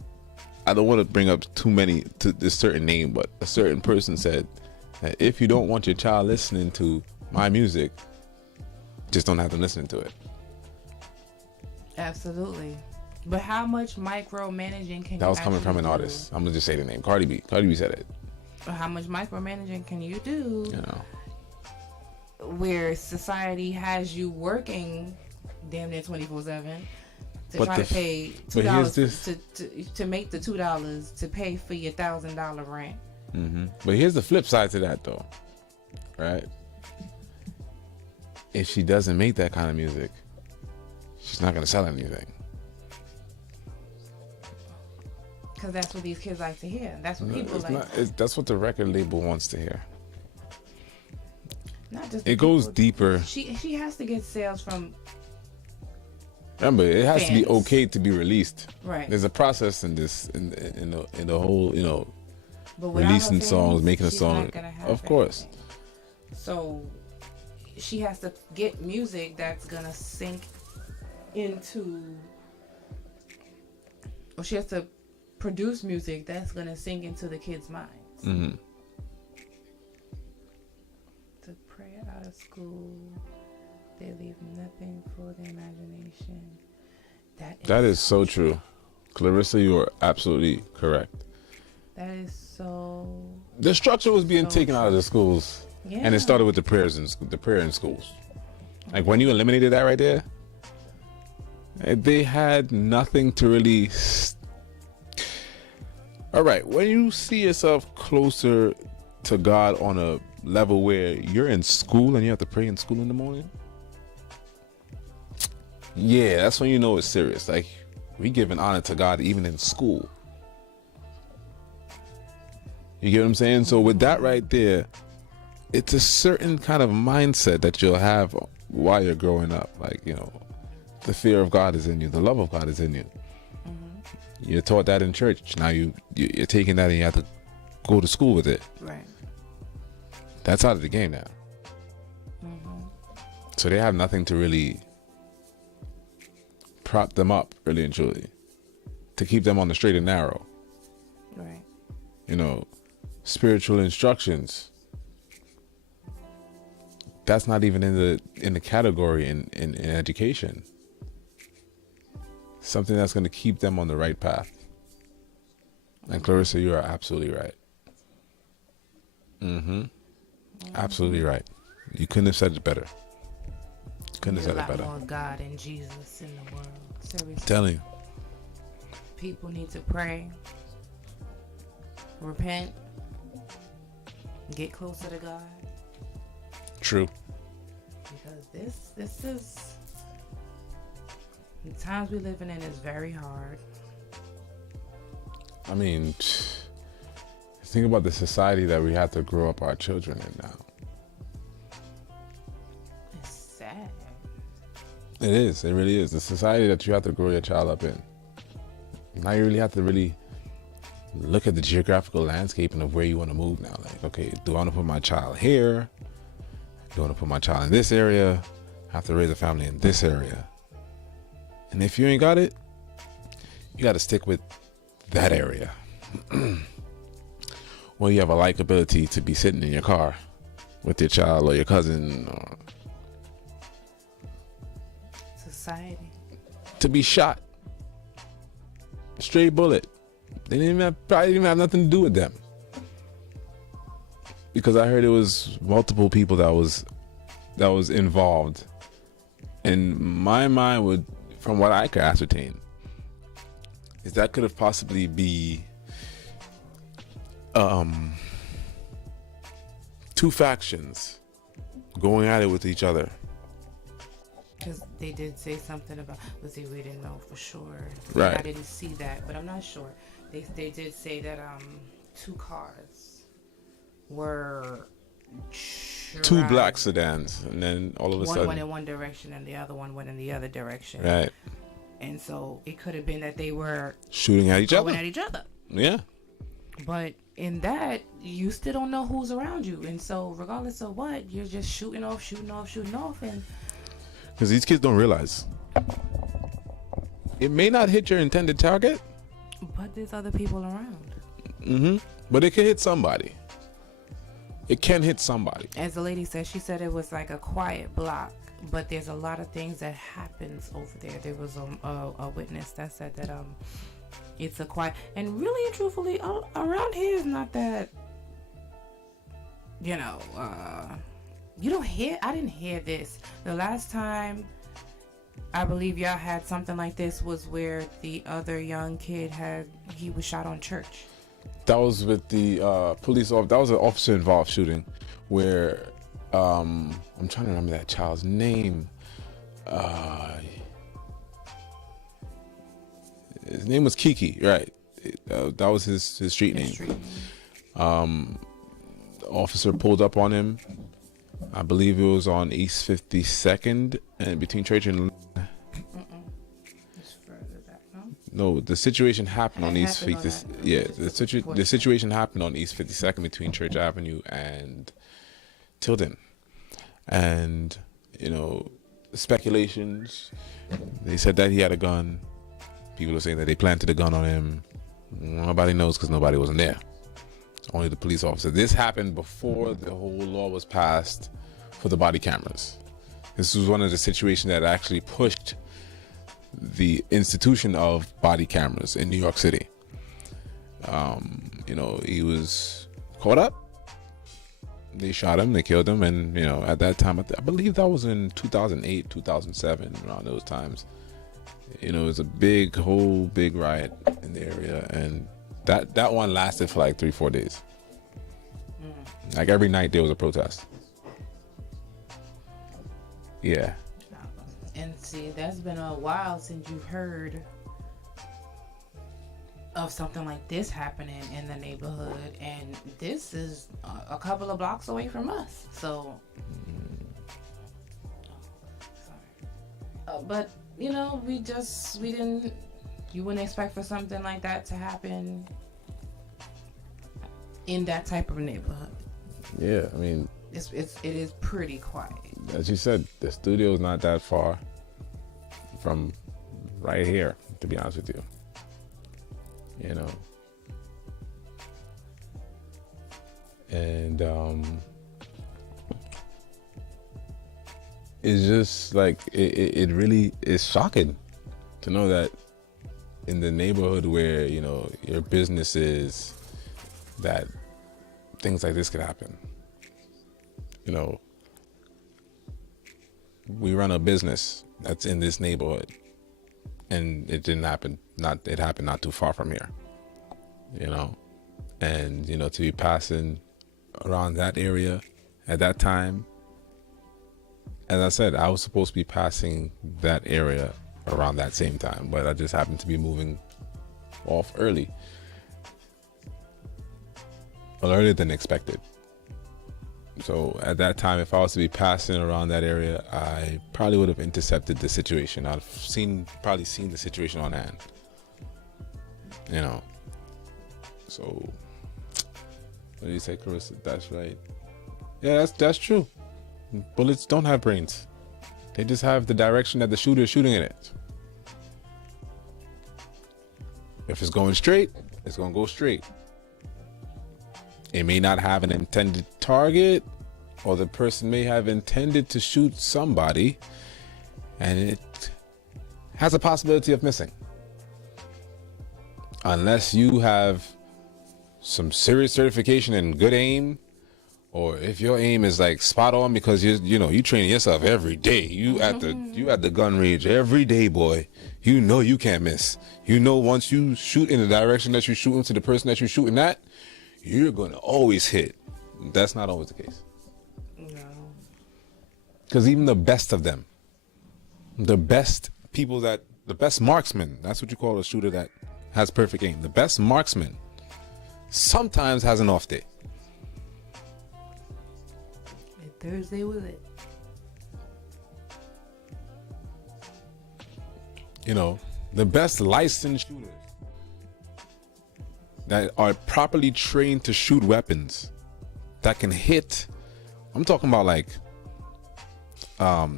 I don't want to bring up too many to this certain name, but a certain person said that if you don't want your child listening to my music, just don't have them listening to it. Absolutely. But how much micromanaging can That you was coming from an do? artist. I'm gonna just say the name. Cardi B. Cardi B said it. Or how much micromanaging can you do? You know. Where society has you working damn near 24/7 to But try the to pay but here's $2 to make the $2 to pay for your $1,000 rent. But here's the flip side to that, though, right? If she doesn't make that kind of music, she's not gonna sell anything. Because that's what these kids like to hear. That's what people like. That's what the record label wants to hear. Not just It goes deeper. She has to get sales from. Remember, it has to be fans. okay to be released. Right. There's a process in this, in the whole, But without releasing her fans, songs, making a she's song. not gonna have Of course. anything. So she has to get music that's gonna sink into, or she has to produce music that's gonna sink into the kids' minds. Mm-hmm. To pray out of school, they leave nothing for the imagination. That is so true. Clarissa, you are absolutely correct. That is so. The structure was being So taken out of the schools, Yeah. and it started with the prayer in schools. Like when you eliminated that right there, they had nothing to really. All right, when you see yourself closer to God on a level where you're in school and you have to pray in school in the morning, yeah, that's when you know it's serious. Like we giving honor to God even in school. You get what I'm saying? So with that right there, it's a certain kind of mindset that you'll have while you're growing up. Like, the fear of God is in you. The love of God is in you. Mm-hmm. You're taught that in church. Now you're taking that and you have to go to school with it. Right. That's out of the game now. Mm-hmm. So they have nothing to really prop them up, really and truly, to keep them on the straight and narrow. Right. Spiritual instructions. That's not even in the category in education. Something that's going to keep them on the right path. And Clarissa, you are absolutely right. Mm-hmm. Absolutely right. You couldn't have said it better. Couldn't have said it better. A lot more God and Jesus in the world. Seriously. Telling you. People need to pray, repent, get closer to God. True. Because this is the times we're living in is very hard. I mean, think about the society that we have to grow up our children in now. It's sad. It is. It really is. The society that you have to grow your child up in. Now you really have to really look at the geographical landscape and of where you want to move now. Like, okay, do I want to put my child here? Do I want to put my child in this area? I have to raise a family in this area. And if you ain't got it, you got to stick with that area. Well, you have a likability to be sitting in your car with your child or your cousin, or Society. to be shot. Straight bullet. They probably didn't even have nothing to do with them. Because I heard it was multiple people that was involved. And my mind would, from what I could ascertain, is that could have possibly be two factions going at it with each other. Because they did say something about, let's see, we didn't know for sure. Right. I didn't see that, but I'm not sure. They did say that two cars were Two black sedans, and then all of a one sudden, went in one direction and the other one went in the other direction. right, And so it could have been that they were shooting at each going other. at each other. Yeah. But in that, you still don't know who's around you. And so regardless of what, you're just shooting off. And Because these kids don't realize it may not hit your intended target, but there's other people around. but it can hit somebody. it can hit somebody. As the lady said, she said it was like a quiet block, but there's a lot of things that happens over there. There was a witness that said that it's a quiet, and really and truthfully, around here is not that, you know, you don't hear, I didn't hear this. The last time I believe y'all had something like this was where the other young kid he was shot on church. That was with the police officer. That was an officer involved shooting where I'm trying to remember that child's name. His name was Kiki, right? That was his street name. The officer pulled up on him. I believe it was on East 52nd and between Church and. It's further back, no? No, the situation happened on East 50. Yeah, the situation happened on East 52nd between Church Avenue and Tilden, and you know, speculations. They said that he had a gun. People are saying that they planted a gun on him. Nobody knows because nobody wasn't there. Only the police officer. This happened before the whole law was passed for the body cameras. This was one of the situations that actually pushed the institution of body cameras in New York City. You know, he was caught up. They shot him, they killed him, and you know, at that time, I believe that was in 2008, 2007, around those times. You know, it was a big riot in the area, and that one lasted for like 3-4 days. Like every night there was a protest. Yeah. And see, that's been a while since you've heard of something like this happening in the neighborhood, and this is a couple of blocks away from us. So, sorry. But you know, you wouldn't expect for something like that to happen in that type of neighborhood. Yeah, I mean, it is pretty quiet. As you said, the studio is not that far from right here, to be honest with you. You know, and it's just like it really is shocking to know that in the neighborhood where, you know, your business is, that things like this could happen. You know, we run a business that's in this neighborhood, and it didn't happen. It happened not too far from here. You know, and you know, to be passing around that area at that time. As I said, I was supposed to be passing that area around that same time, but I just happened to be moving off early. Well, earlier than expected. So at that time, if I was to be passing around that area, I probably would have intercepted the situation. I'd probably seen the situation on hand. You know. So, what do you say, Carissa? That's right. Yeah, that's true. Bullets don't have brains. They just have the direction that the shooter is shooting in it. If it's going straight, it's going to go straight. It may not have an intended target, or the person may have intended to shoot somebody, and it has a possibility of missing. Unless you have some serious certification and good aim, or if your aim is like spot on because you training yourself every day. You at the gun range every day, boy. You know you can't miss. You know once you shoot in the direction that you're shooting to the person that you're shooting at, you're going to always hit. That's not always the case. No. Because even the best of them, the best marksman, that's what you call a shooter that has perfect aim. The best marksman sometimes has an off day. Thursday with it. You know, the best licensed shooters that are properly trained to shoot weapons that can hit. I'm talking about like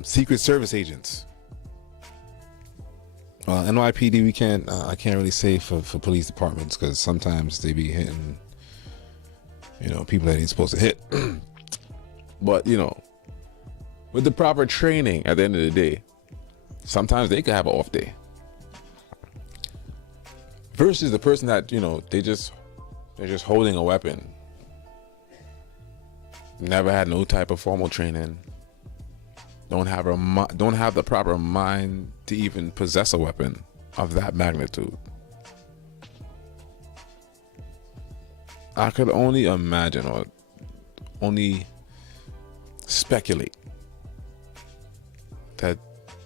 Secret Service agents. NYPD, I can't really say for police departments because sometimes they be hitting people that ain't supposed to hit. But, with the proper training at the end of the day, sometimes they could have an off day. Versus the person that, they're just holding a weapon. Never had no type of formal training. Don't have the proper mind to even possess a weapon of that magnitude. I could only imagine or only speculate that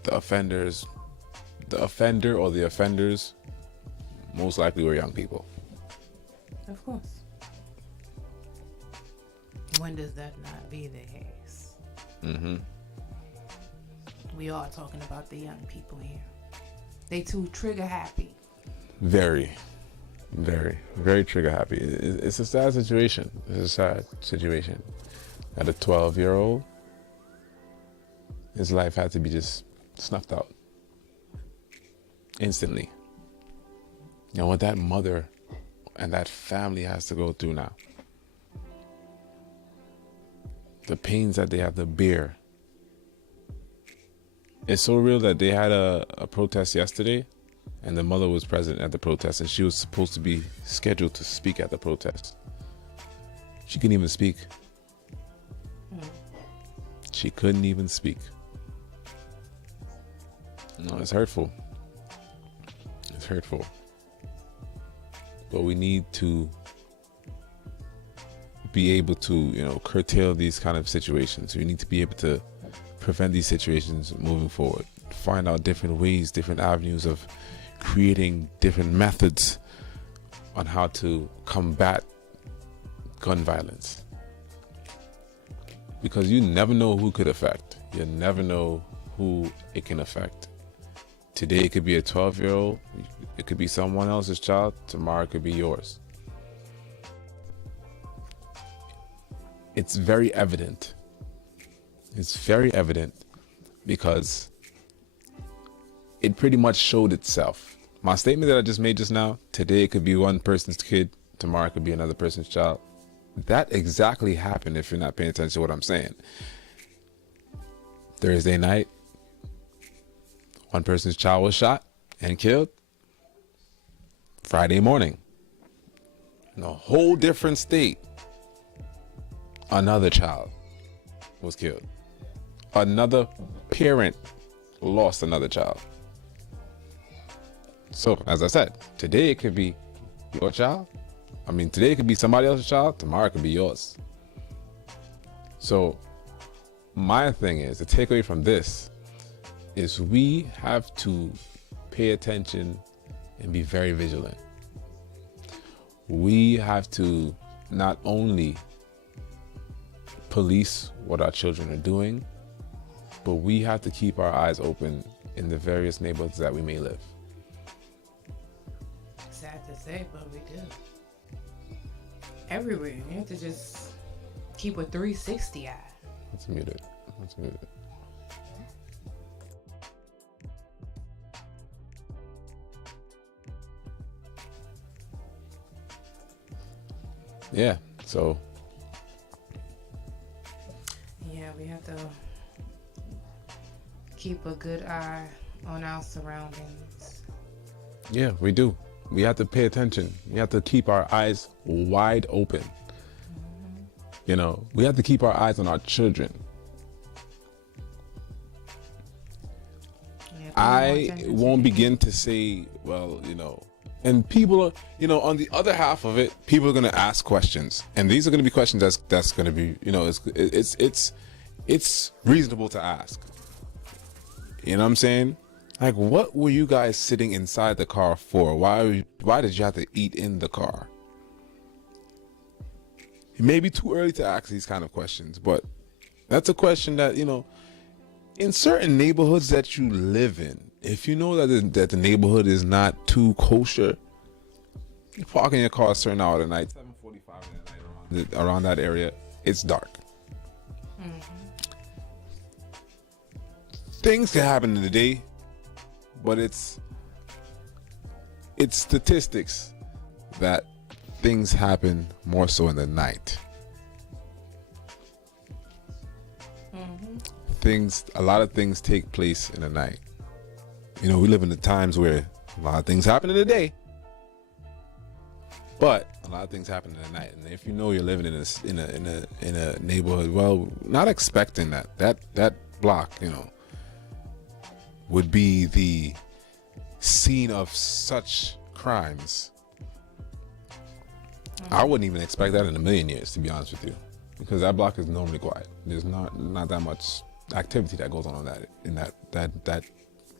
the offender or the offenders most likely were young people. Of course. When does that not be the case? Mm-hmm. We are talking about the young people here. They too trigger happy. Very, very, very trigger happy. It's a sad situation. It's a sad situation. At a 12-year-old, his life had to be just snuffed out instantly. What that mother and that family has to go through now, the pains that they have to bear. It's so real that they had a protest yesterday, and the mother was present at the protest, and she was supposed to be scheduled to speak at the protest. She couldn't even speak. She couldn't even speak. No, it's hurtful. It's hurtful. But we need to be able to, curtail these kind of situations. We need to be able to prevent these situations moving forward. Find out different ways, different avenues of creating different methods on how to combat gun violence. Because you never know who could affect. You never know who it can affect. Today it could be a 12-year-old. It could be someone else's child. Tomorrow it could be yours. It's very evident. It's very evident because it pretty much showed itself. My statement that I just made just now, today it could be one person's kid, tomorrow it could be another person's child. That exactly happened if you're not paying attention to what I'm saying. Thursday night, one person's child was shot and killed. Friday morning, in a whole different state, another child was killed. Another parent lost another child. So, as I said, today it could be your child. Today it could be somebody else's child. Tomorrow it could be yours. So, my thing is, the takeaway from this is we have to pay attention and be very vigilant. We have to not only police what our children are doing, but we have to keep our eyes open in the various neighborhoods that we may live. Sad to say, but we do. Everywhere. You have to just keep a 360 eye. Let's mute it. Yeah, so. Yeah, we have to keep a good eye on our surroundings. Yeah, we do. We have to pay attention. We have to keep our eyes wide open. We have to keep our eyes on our children. I won't begin to say, and people are, on the other half of it, people are going to ask questions, and these are going to be questions that's going to be, it's reasonable to ask. You know what I'm saying? Like, what were you guys sitting inside the car for? Why did you have to eat in the car? It may be too early to ask these kind of questions, but that's a question that, in certain neighborhoods that you live in, if you know that the neighborhood is not too kosher, you park in your car a certain hour of the night, 7:45 in the night around that area, it's dark. Things can happen in the day, but it's statistics that things happen more so in the night. lot of things take place in the night. You know, we live in the times where a lot of things happen in the day, but a lot of things happen in the night. And if you know you're living in a neighborhood, well, not expecting that block, you know, would be the scene of such crimes. I wouldn't even expect that in a million years, to be honest with you, because that block is normally quiet. There's not that much activity that goes on in that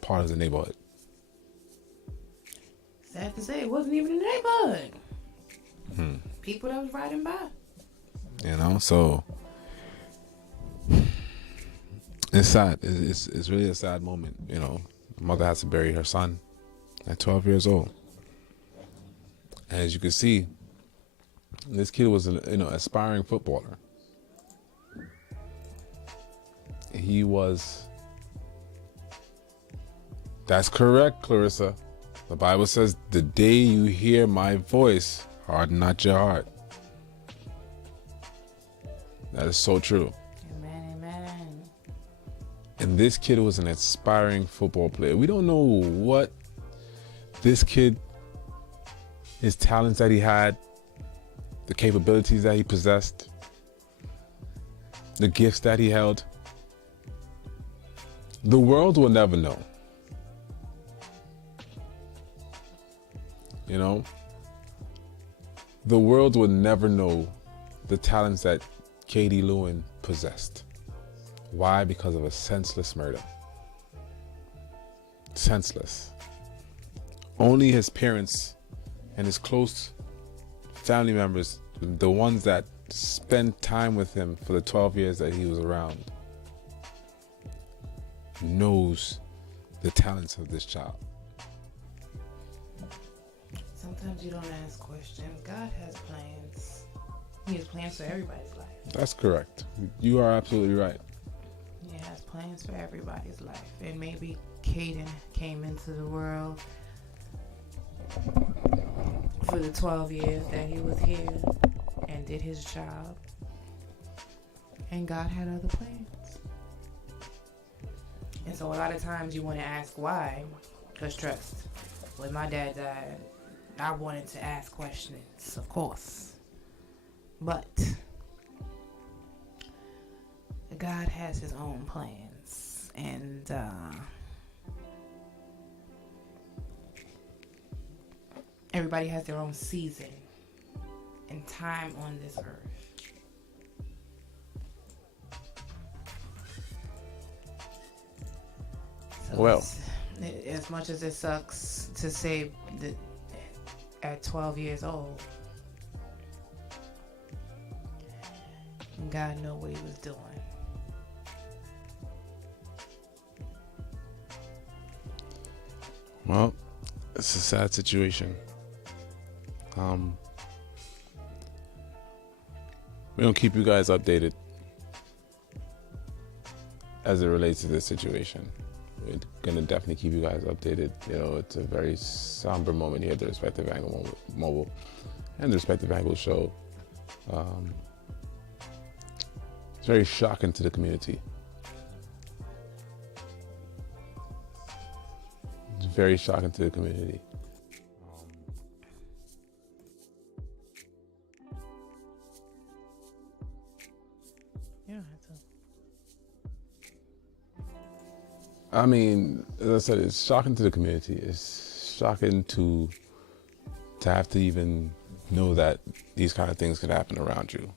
part of the neighborhood. Sad to say, it wasn't even a neighborhood. People that was riding by. You know, so it's sad. It's really a sad moment. You know, mother has to bury her son at 12 years old. And as you can see, this kid was an aspiring footballer. He was. That's correct, Clarissa. The Bible says, the day you hear my voice, harden not your heart. That is so true. Amen, amen. And this kid was an aspiring football player. We don't know what this kid, his talents that he had, the capabilities that he possessed, the gifts that he held. The world will never know. You know, the world will never know the talents that Kaden Lewin possessed. Why? Because of a senseless murder. Senseless. Only his parents and his close family members, the ones that spent time with him for the 12 years that he was around, knows the talents of this child. Sometimes you don't ask questions. God has plans. He has plans for everybody's life. That's correct. You are absolutely right. He has plans for everybody's life. And maybe Kaden came into the world for the 12 years that he was here and did his job. And God had other plans. And so a lot of times you want to ask why. Because trust, when my dad died, I wanted to ask questions, of course. But God has his own plans. And everybody has their own season and time on this earth. So Well, as much as it sucks to say that at 12 years old, God knew what he was doing. well, it's a sad situation. We're gonna keep you guys updated as it relates to this situation. We're gonna definitely keep you guys updated. You know, it's a very somber moment here at the Respective Angle Mobile and the Respective Angle Show. It's very shocking to the community. It's very shocking to the community. Yeah, I mean, as I said, it's shocking to the community. It's shocking to have to even know that these kind of things could happen around you.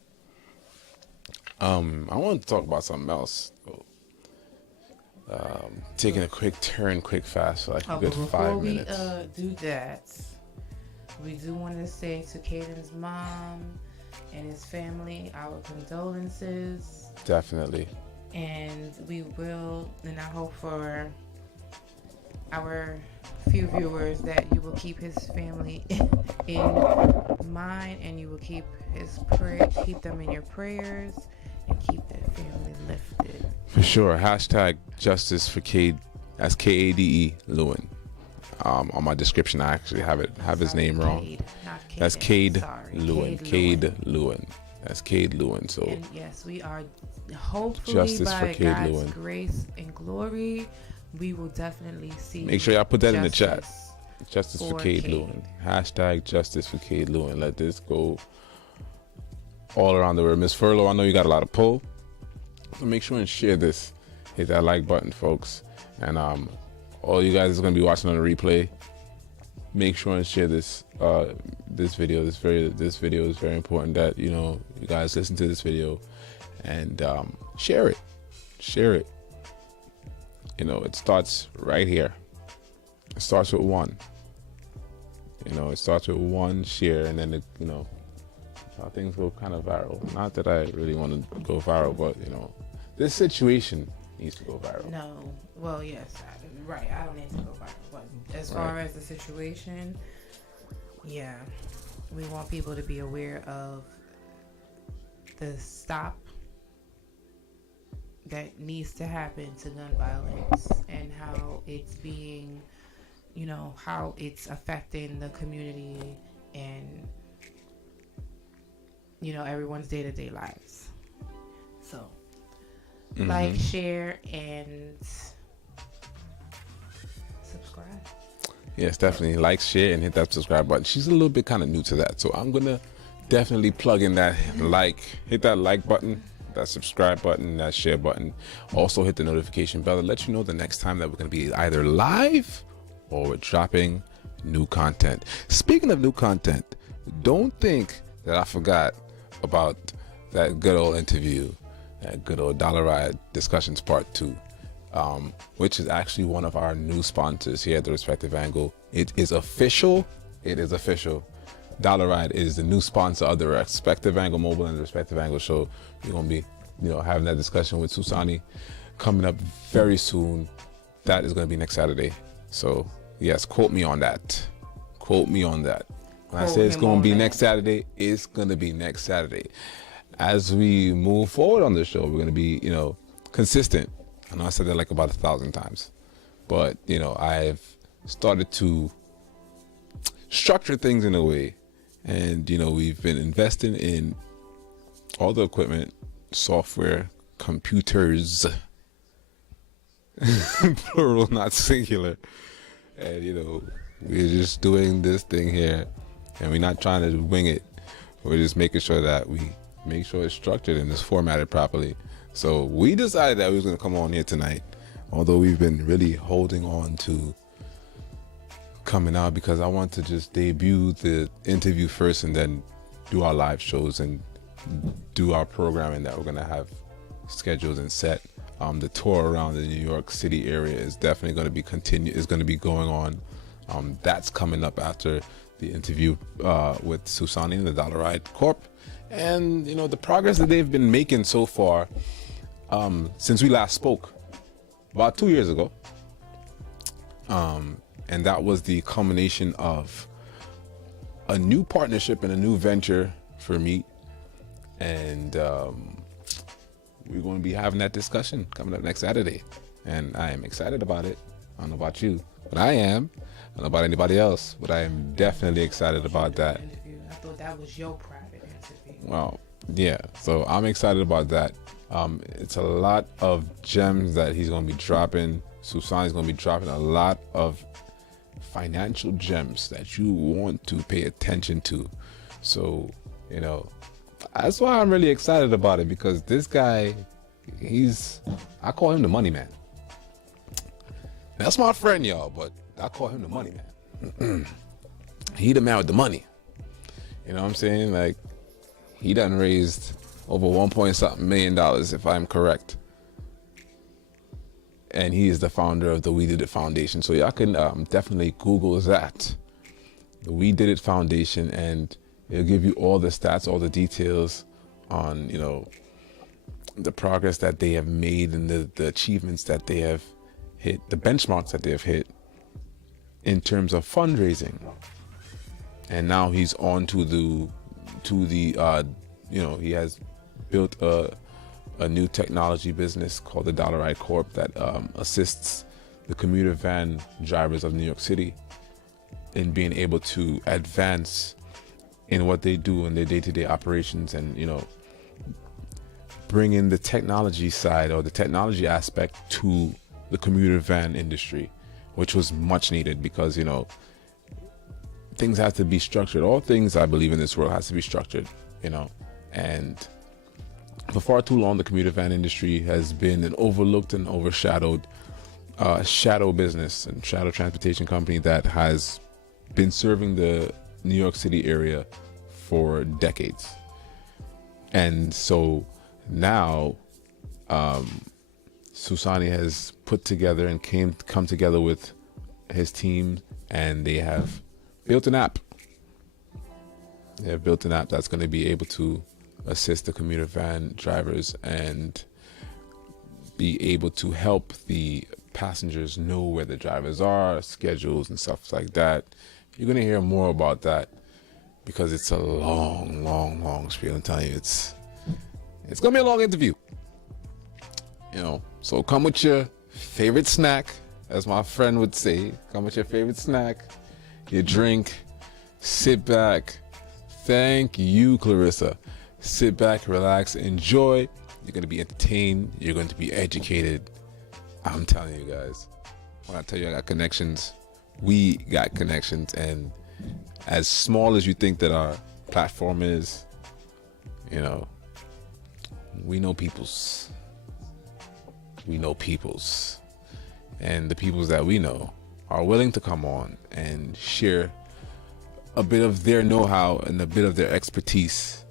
I wanted to talk about something else. Taking a quick turn, quick fast, for like a good 5 minutes. Before we do that, we do want to say to Kaden's mom and his family our condolences. Definitely. And we will, and I hope for our few viewers that you will keep his family in mind, and you will keep keep them in your prayers, and keep their family lifted. For sure. Hashtag justice for Kade. That's Kade Lewin. On my description, I actually have his name wrong. Kade, not Kaden. That's Kade Sorry, Lewin. Kade Kade Lewin. That's Kaden Lewin. So And yes, we are hopefully Justice for by Kaden God's Lewin. grace and glory, we will definitely see. make sure y'all put that in the chat. justice Justice for for Kaden Kaden. Lewin. Hashtag justice for Kaden Lewin. Let this go all around the world. Miss Furlough, I know you got a lot of pull. So make sure and share this. Hit that like button, folks. And all you guys is gonna be watching on the replay. Make sure and share this this video. This video is very important that you guys listen to this video and share it. Share it. It starts right here. It starts with one. It starts with one share, and then how things go kind of viral. Not that I really want to go viral, but this situation needs to go viral. No, well, yes, right. I don't need to go viral, but as far as the situation, yeah, we want people to be aware of the stop that needs to happen to gun violence and how it's being, how it's affecting the community and everyone's day-to-day lives. So like, share, and subscribe. Yes, definitely like, share, and hit that subscribe button. She's a little bit kind of new to that, so I'm gonna definitely plug in that hit that like button, that subscribe button, that share button. Also hit the notification bell to let you know the next time that we're gonna be either live or we're dropping new content. Speaking of new content, don't think that I forgot about that good old interview, that good old Dollar Ride Discussions Part 2, which is actually one of our new sponsors here at The Respective Angle. It is official. Dollar Ride is the new sponsor of The Respective Angle Mobile and The Respective Angle Show. You're going to be, having that discussion with Susani coming up very soon. That is going to be next Saturday. So, yes, quote me on that. When I say it's going to be next Saturday, it's going to be next Saturday. As we move forward on the show, we're going to be, consistent. I know I said that like about 1,000 times, but I've started to structure things in a way, and we've been investing in all the equipment, software, computers, plural, not singular, and we're just doing this thing here, and we're not trying to wing it. We're just making sure that we make sure it's structured and it's formatted properly. So we decided that we was going to come on here tonight, although we've been really holding on to coming out because I want to just debut the interview first and then do our live shows and do our programming that we're going to have scheduled and set. The tour around the New York City area is definitely going to be going on. That's coming up after the interview with Susani and the Dollar Ride Corp. And the progress that they've been making so far since we last spoke about 2 years ago, and that was the culmination of a new partnership and a new venture for me, and we're going to be having that discussion coming up next Saturday, and I am excited about it. I don't know about you, but I am. I don't know about anybody else, but I am definitely excited about that. I thought that was your private interview. Well, yeah, so I'm excited about that. It's a lot of gems that he's going to be dropping. Susani's going to be dropping a lot of financial gems that you want to pay attention to. So, that's why I'm really excited about it, because this guy, I call him the money man. That's my friend, y'all, but I call him the money man. He the man with the money. You know what I'm saying? Like, he done raised over $1 million, if I'm correct. And he is the founder of the We Did It Foundation. So y'all can definitely Google that. The We Did It Foundation, and it'll give you all the stats, all the details on, the progress that they have made and the achievements that they have hit, the benchmarks that they have hit in terms of fundraising. And now he's on to the he has built a new technology business called the Dollar Ride Corp that assists the commuter van drivers of New York City in being able to advance in what they do in their day-to-day operations, and bring in the technology side or the technology aspect to the commuter van industry, which was much needed because things have to be structured. All things I believe in this world has to be structured, and for far too long the commuter van industry has been an overlooked and overshadowed shadow business and shadow transportation company that has been serving the New York City area for decades. And so now Susani has put together and come together with his team, and they have built an app. They have built an app that's going to be able to assist the commuter van drivers and be able to help the passengers know where the drivers are, schedules and stuff like that. You're going to hear more about that because it's a long spiel. I'm telling you, it's going to be a long interview. So come with your favorite snack, as my friend would say. Come with your favorite snack, your drink, sit back. Thank you, Clarissa. Sit back, relax, enjoy. You're going to be entertained. You're going to be educated. I'm telling you guys, when I tell you I got connections, we got connections. And as small as you think that our platform is, we know peoples. We know peoples. And the peoples that we know are willing to come on and share a bit of their know-how and a bit of their expertise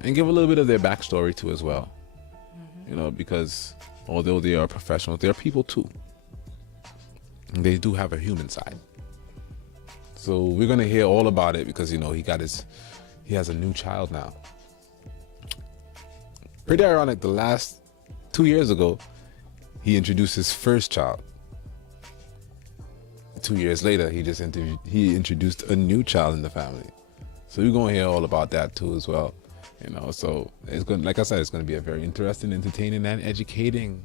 and give a little bit of their backstory too as well. Because although they are professionals, they're people too. And they do have a human side. So we're going to hear all about it because, he has a new child now. Pretty ironic, the last 2 years ago, he introduced his first child. 2 years later, he introduced a new child in the family. So we're going to hear all about that too as well. So it's going, like I said, it's going to be a very interesting, entertaining, and educating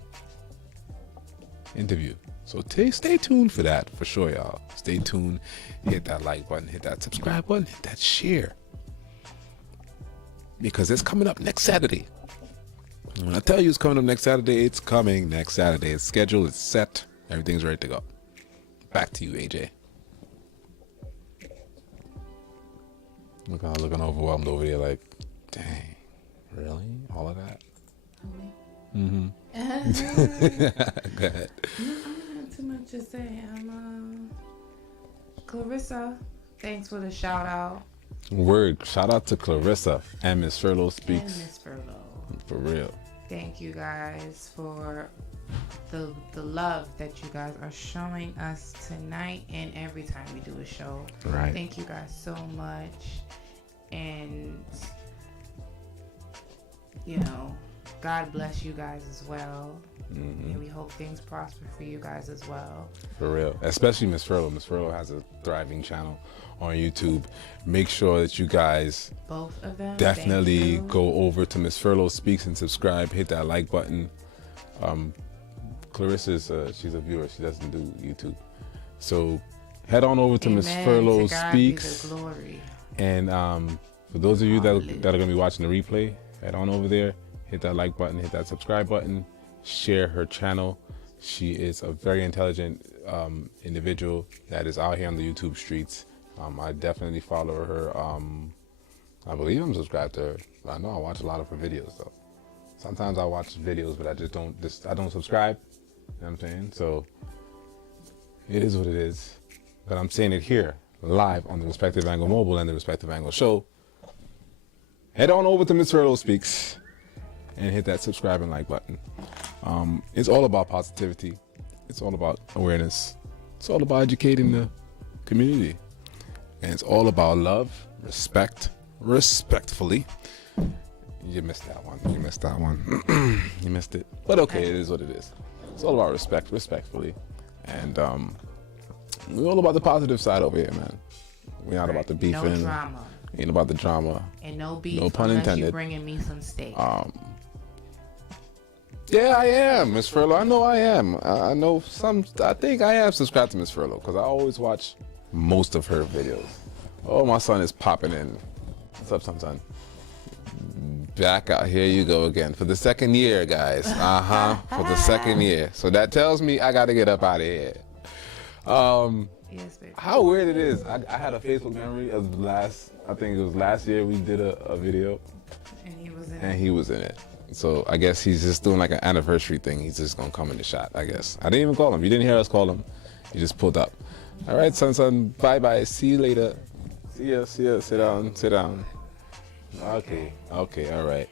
interview. So stay tuned for that, for sure, y'all. Stay tuned. Hit that like button, hit that subscribe button, hit that share, because it's coming up next Saturday. And when I tell you it's coming up next Saturday, it's coming next Saturday. It's scheduled, it's set, everything's ready to go. Back to you, AJ. Looking overwhelmed over here, like, dang, really? All of that? Mm-hmm. Go ahead. Too much to say. Clarissa, thanks for the shout out. Word. Shout out to Clarissa and Miss Furlough Speaks. And Miss Furlough. For real. Thank you guys for the love that you guys are showing us tonight and every time we do a show. Right. Thank you guys so much. And God bless you guys as well. Mm-hmm. And we hope things prosper for you guys as well. For real. Especially Miss Furlough. Miss Furlough has a thriving channel on YouTube. Make sure that you guys, both of them, definitely go over to Miss Furlough Speaks and subscribe. Hit that like button. Clarissa's she's a viewer. She doesn't do YouTube. So head on over to Miss Furlough Speaks. And for those of you that are going to be watching the replay, head on over there. Hit that like button. Hit that subscribe button. Share her channel. She is a very intelligent individual that is out here on the YouTube streets. I definitely follow her. I believe I'm subscribed to her. I know I watch a lot of her videos though. Sometimes I watch videos, but I don't subscribe. You know what I'm saying? So it is what it is. But I'm saying it here, live on the Respective Angle Mobile and the Respective Angle Show. Head on over to Miss Furlough Speaks and hit that subscribe and like button. It's all about positivity. It's all about awareness. It's all about educating the community. And it's all about love, respect, respectfully. You missed that one. You missed that one. You missed it. But okay, it is what it is. It's all about respect, respectfully. And we're all about the positive side over here, man. We're not about the beefing. No drama. Ain't about the drama. And no beef. No pun intended. You're bringing me some steak. Yeah, I am, Miss Furlough. I know I am. I think I am subscribed to Miss Furlough because I always watch most of her videos. Oh, my son is popping in. What's up, Sun? Back out. Here you go again for the second year, guys. For the second year. So that tells me I got to get up out of here. Yes, baby. How weird it is. I had a Facebook memory of I think it was last year we did a video. And he was in And it. he was in it. So I guess he's just doing like an anniversary thing. He's just going to come in the shot, I guess. I didn't even call him. You didn't hear us call him. He just pulled up. All right, son. Bye-bye. See you later. See ya. Sit down. Okay. All right.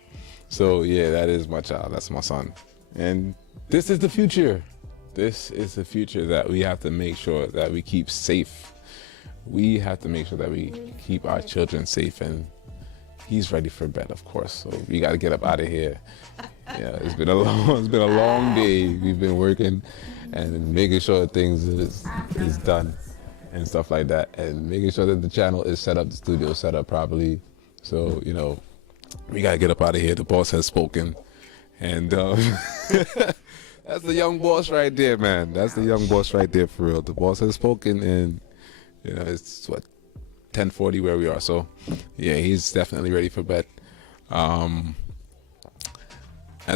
So, yeah, that is my child. That's my son. And this is the future. This is the future that we have to make sure that we keep safe. We have to make sure that we keep our children safe, and he's ready for bed, of course. So we got to get up out of here. Yeah, it's been a long day. We've been working and making sure things is done and stuff like that, and making sure that the channel is set up, the studio is set up properly. So, you know, we got to get up out of here. The boss has spoken, and that's the young boss right there, man. That's the young boss right there, for real. The boss has spoken, and, you know, it's, 10:40 where we are. So, yeah, he's definitely ready for bed. As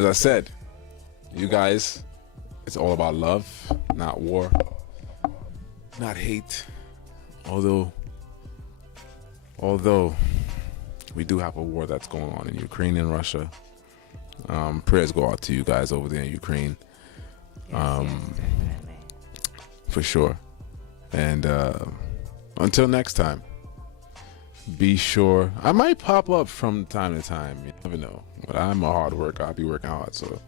I said, you guys, it's all about love, not war, not hate. Although we do have a war that's going on in Ukraine and Russia. Prayers go out to you guys over there in Ukraine. Definitely. For sure. And until next time, be sure. I might pop up from time to time. You never know. But I'm a hard worker. I'll be working hard. So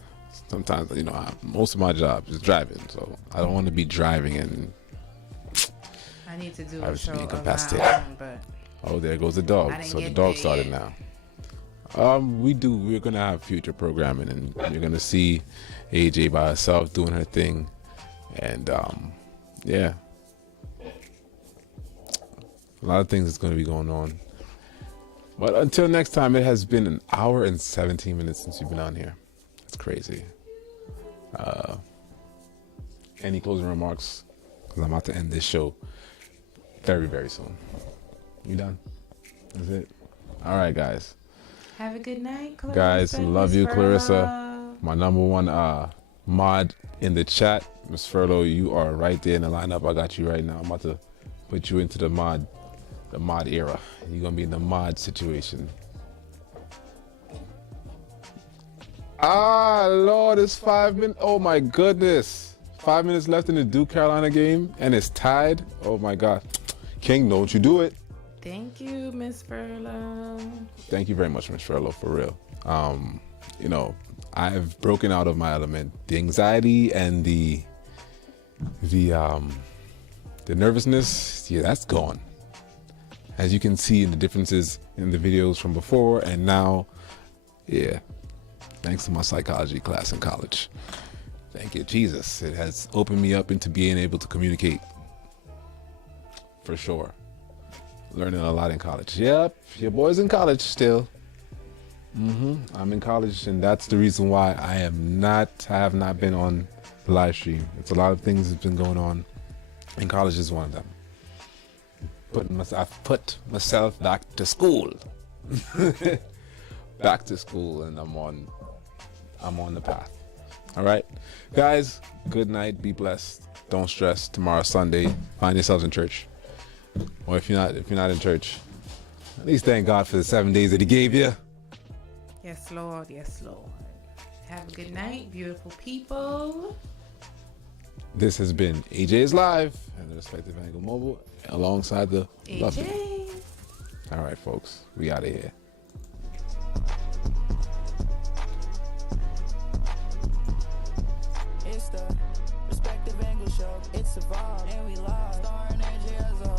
sometimes, you know, most of my job is driving. So I don't want to be driving and I need to do I a was show being of my incapacitated. own, but oh, there goes the I dog. didn't So the get dog paid started yet. now. We're gonna have future programming, and you're gonna see AJ by herself doing her thing, and yeah, a lot of things is gonna be going on. But until next time, it has been an hour and 17 minutes since you've been on here. It's crazy. Any closing remarks? Because I'm about to end this show very, very soon. You done? That's it? All right, guys. have a good night, Clarissa. Guys, love you, Miss Clarissa. Furlough. My number one mod in the chat. Miss Furlough, you are right there in the lineup. I got you right now. I'm about to put you into the mod era. You're going to be in the mod situation. Lord, it's 5 minutes. Oh, my goodness. 5 minutes left in the Duke Carolina game, and it's tied. Oh, my God. King, don't you do it. Thank you, Miss Furlough. Thank you very much, Miss Furlough, for real. You know, I've broken out of my element. The anxiety and the nervousness, yeah, that's gone. As you can see in the differences in the videos from before and now, yeah, thanks to my psychology class in college. Thank you, Jesus. It has opened me up into being able to communicate. For sure. Learning a lot in college. Yep, your boy's in college still. I'm in college, and that's the reason why I have not been on the live stream. It's a lot of things that's been going on, and college is one of them. I've put myself back to school. Back to school, and I'm on the path. All right, guys. Good night. Be blessed. Don't stress. Tomorrow's Sunday. Find yourselves in church. Or if you're not in church, at least thank God for the 7 days that He gave you. Yes, Lord. Yes, Lord. Have a good night, beautiful people. This has been AJ's Live and the Respective Angle Mobile alongside the lovely. AJ. All right, folks, we out of here. It's the Respective Angle Show. It's a vibe, and we live. Starring AJ as a host.